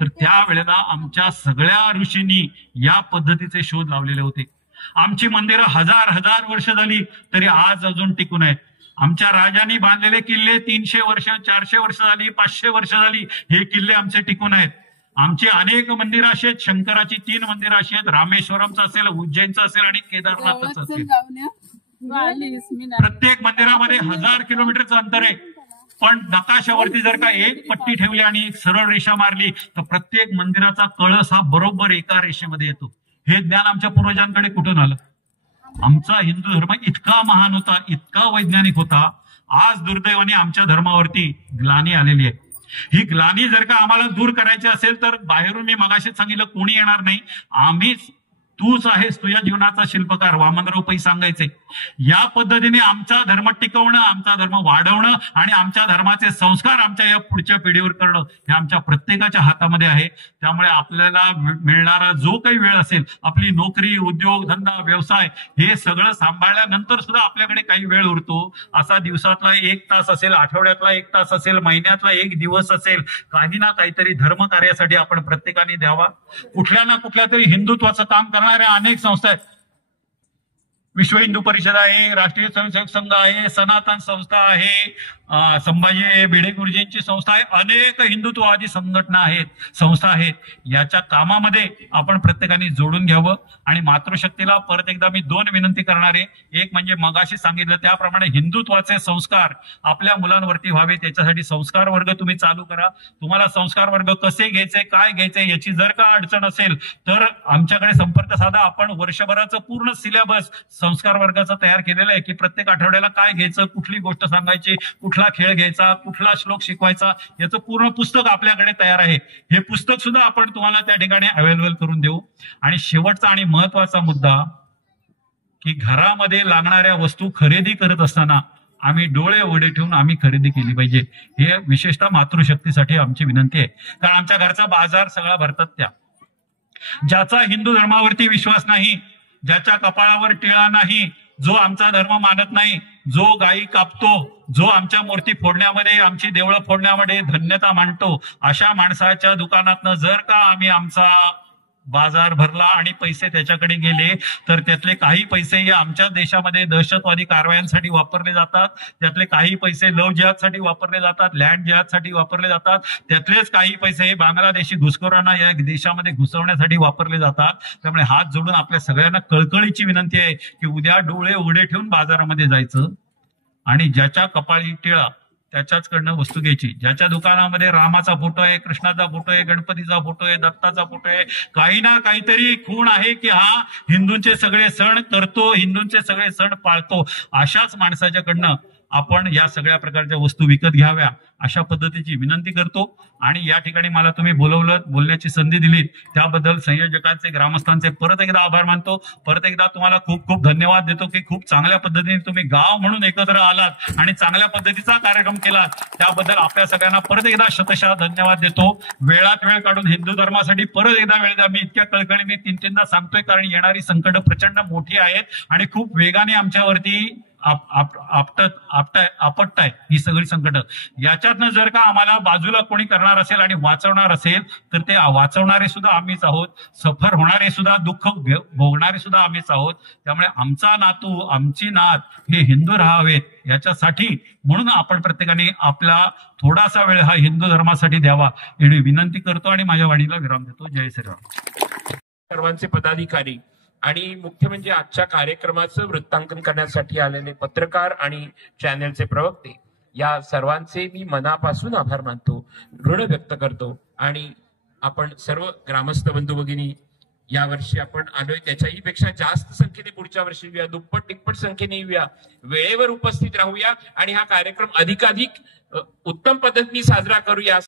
तर त्यावेळेला आमच्या सगळ्या ऋषींनी या पद्धतीचे शोध लावलेले होते. आमची मंदिरं हजार वर्ष झाली तरी आज अजून टिकून आहेत. आमच्या राजांनी बांधलेले किल्ले 300 वर्ष, 400 वर्ष झाली, 500 वर्ष झाली, हे किल्ले आमचे टिकून आहेत. आमची अनेक मंदिरं अशी आहेत. शंकराची 3 मंदिरं अशी आहेत. रामेश्वरमचं असेल, उज्जैनचं असेल आणि केदारनाथचं असेल. प्रत्येक मंदिरामध्ये 1000 किलोमीटरचं अंतर आहे. पण नकाशावरती जर का एक पट्टी ठेवली आणि एक सरळ रेषा मारली तर प्रत्येक मंदिराचा कळस हा बरोबर एका रेषेमध्ये येतो. हे ज्ञान आमच्या पूर्वजांकडे कुठून आलं? आमचा हिंदू धर्म इतका महान होता, इतका वैज्ञानिक होता. आज दुर्दैवाने आमच्या धर्मावरती ग्लानी आलेली आहे. ही ग्लानी जर का आम्हाला दूर करायची असेल तर बाहेरून मी मगाशीच सांगितलं कोणी येणार नाही, आम्हीच. तूच आहेस तुझ्या जीवनाचा शिल्पकार, वामनराव पै सांगायचे. या पद्धतीने आमचा धर्म टिकवणं, आमचा धर्म वाढवणं आणि आमच्या धर्माचे संस्कार आमच्या या पुढच्या पिढीवर करणं हे आमच्या प्रत्येकाच्या हातामध्ये आहे. त्यामुळे आपल्याला मिळणारा जो काही वेळ असेल, आपली नोकरी, उद्योग, धंदा, व्यवसाय हे सगळं सांभाळल्यानंतर सुद्धा आपल्याकडे काही वेळ उरतो. असा दिवसातला 1 तास असेल, आठवड्यातला 1 तास असेल, महिन्यातला 1 दिवस असेल, काही ना काहीतरी धर्म कार्यासाठी आपण प्रत्येकाने द्यावा. कुठल्या ना कुठल्या तरी हिंदुत्वाचं काम करणाऱ्या अनेक संस्था आहेत. विश्व हिंदू परिषद आहे, राष्ट्रीय स्वयंसेवक संघ आहे, सनातन संस्था आहे, संभाजी भिडे गुरुजींची संस्था आहे, अनेक हिंदुत्ववादी संघटना आहेत, संस्था आहेत. याच्या कामामध्ये आपण प्रत्येकाने जोडून घ्यावं. आणि मातृशक्तीला परत एकदा मी 2 विनंती करणार आहे. एक म्हणजे मगाशी सांगितलं त्याप्रमाणे हिंदुत्वाचे संस्कार आपल्या मुलांवरती व्हावे, त्याच्यासाठी संस्कार वर्ग तुम्ही चालू करा. तुम्हाला संस्कार वर्ग कसे घ्यायचे, काय घ्यायचे याची जर का अडचण असेल तर आमच्याकडे संपर्क साधा. आपण वर्षभराचं पूर्ण सिलेबस संस्कार वर्गाचा तयार केलेलं आहे की प्रत्येक आठवड्याला काय घ्यायचं, कुठली गोष्ट सांगायची, कुठला खेळ घ्यायचा, कुठला श्लोक शिकवायचा, याचं पूर्ण पुस्तक आपल्याकडे तयार आहे. हे पुस्तक सुद्धा आपण तुम्हाला त्या ठिकाणी अवेलेबल करून देऊ. आणि शेवटचा आणि महत्वाचा मुद्दा की घरामध्ये लागणाऱ्या वस्तू खरेदी करत असताना आम्ही डोळे उघडे ठेवून आम्ही खरेदी केली पाहिजे. हे विशेषतः मातृशक्तीसाठी आमची विनंती आहे. कारण आमच्या घरचा बाजार सगळा भरतात त्या. ज्याचा हिंदू धर्मावरती विश्वास नाही, ज्याच्या कपाळावर टिळा नाही, जो आमचा धर्म मानत नाही, जो गायी कापतो, जो आमच्या मूर्ती फोडण्यामध्ये, आमची देवळं फोडण्यामध्ये धन्यता मानतो, अशा माणसाच्या दुकानातनं जर का आम्ही आमचा बाजार भरला आणि पैसे त्याच्याकडे गेले तर त्यातले काही पैसे हे आमच्या देशामध्ये दहशतवादी कारवायांसाठी वापरले जातात, त्यातले काही पैसे लव जिहादसाठी वापरले जातात, लँड जिहादसाठी वापरले जातात, त्यातलेच काही पैसे हे बांगलादेशी घुसखोरांना या देशामध्ये घुसवण्यासाठी वापरले जातात. त्यामुळे हात जोडून आपल्या सगळ्यांना कळकळीची विनंती आहे की उद्या डोळे उघडे ठेवून बाजारामध्ये जायचं आणि ज्याच्या कपाळी टिळा त्याच्याचकडनं वस्तू घ्यायची. ज्याच्या दुकानामध्ये रामाचा फोटो आहे, कृष्णाचा फोटो आहे, गणपतीचा फोटो आहे, दत्ताचा फोटो आहे, काही ना काहीतरी खूण आहे की हा हिंदूंचे सगळे सण करतो, हिंदूंचे सगळे सण पाळतो, अशाच माणसाच्याकडनं आपण या सगळ्या प्रकारच्या वस्तू विकत घ्याव्या अशा पद्धतीची विनंती करतो. आणि या ठिकाणी मला तुम्ही बोलवलं, बोलण्याची संधी दिली, त्याबद्दल संयोजकांचे, ग्रामस्थांचे परत एकदा आभार मानतो. परत एकदा तुम्हाला खूप खूप धन्यवाद देतो की खूप चांगल्या पद्धतीने तुम्ही गाव म्हणून एकत्र आलात आणि चांगल्या पद्धतीचा कार्यक्रम केलात. त्याबद्दल आपल्या सगळ्यांना परत एकदा शतशः धन्यवाद देतो. वेळात वेळ काढून हिंदू धर्मासाठी परत एकदा वेळ द्या. मी इतक्या कळकळीने 3-3दा सांगतोय कारण येणारी संकट प्रचंड मोठी आहेत आणि खूप वेगाने आमच्यावरती आपटताय ही सगळी संकट. याच्यातनं जर का आम्हाला बाजूला कोणी करणार असेल आणि वाचवणार असेल तर ते वाचवणारे सुद्धा आम्हीच आहोत, सफर होणारे सुद्धा, दुःख भोगणारे सुद्धा आम्हीच आहोत. त्यामुळे आमचा नातू, आमची नात हे हिंदू राहावेत याच्यासाठी म्हणून आपण प्रत्येकाने आपला थोडासा वेळ हा हिंदू धर्मासाठी द्यावा एवढी विनंती करतो आणि माझ्या वाणीला विराम देतो. जय श्रीराम. सर्वांचे पदाधिकारी आणि मुख्य म्हणजे आजच्या कार्यक्रमाचं वृत्तांकन करण्यासाठी आलेले पत्रकार आणि चॅनेलचे प्रवक्ते, या सर्वांचे मी मनापासून आभार मानतो, ऋण व्यक्त करतो. आणि आपण सर्व ग्रामस्थ बंधू भगिनी यावर्षी आपण आलोय त्याच्याही पेक्षा जास्त संख्येने पुढच्या वर्षी येऊया, दुप्पट तिप्पट संख्येने येऊया, वेळेवर उपस्थित राहूया आणि हा कार्यक्रम अधिकाधिक उत्तम पद्धतीने साजरा करूया.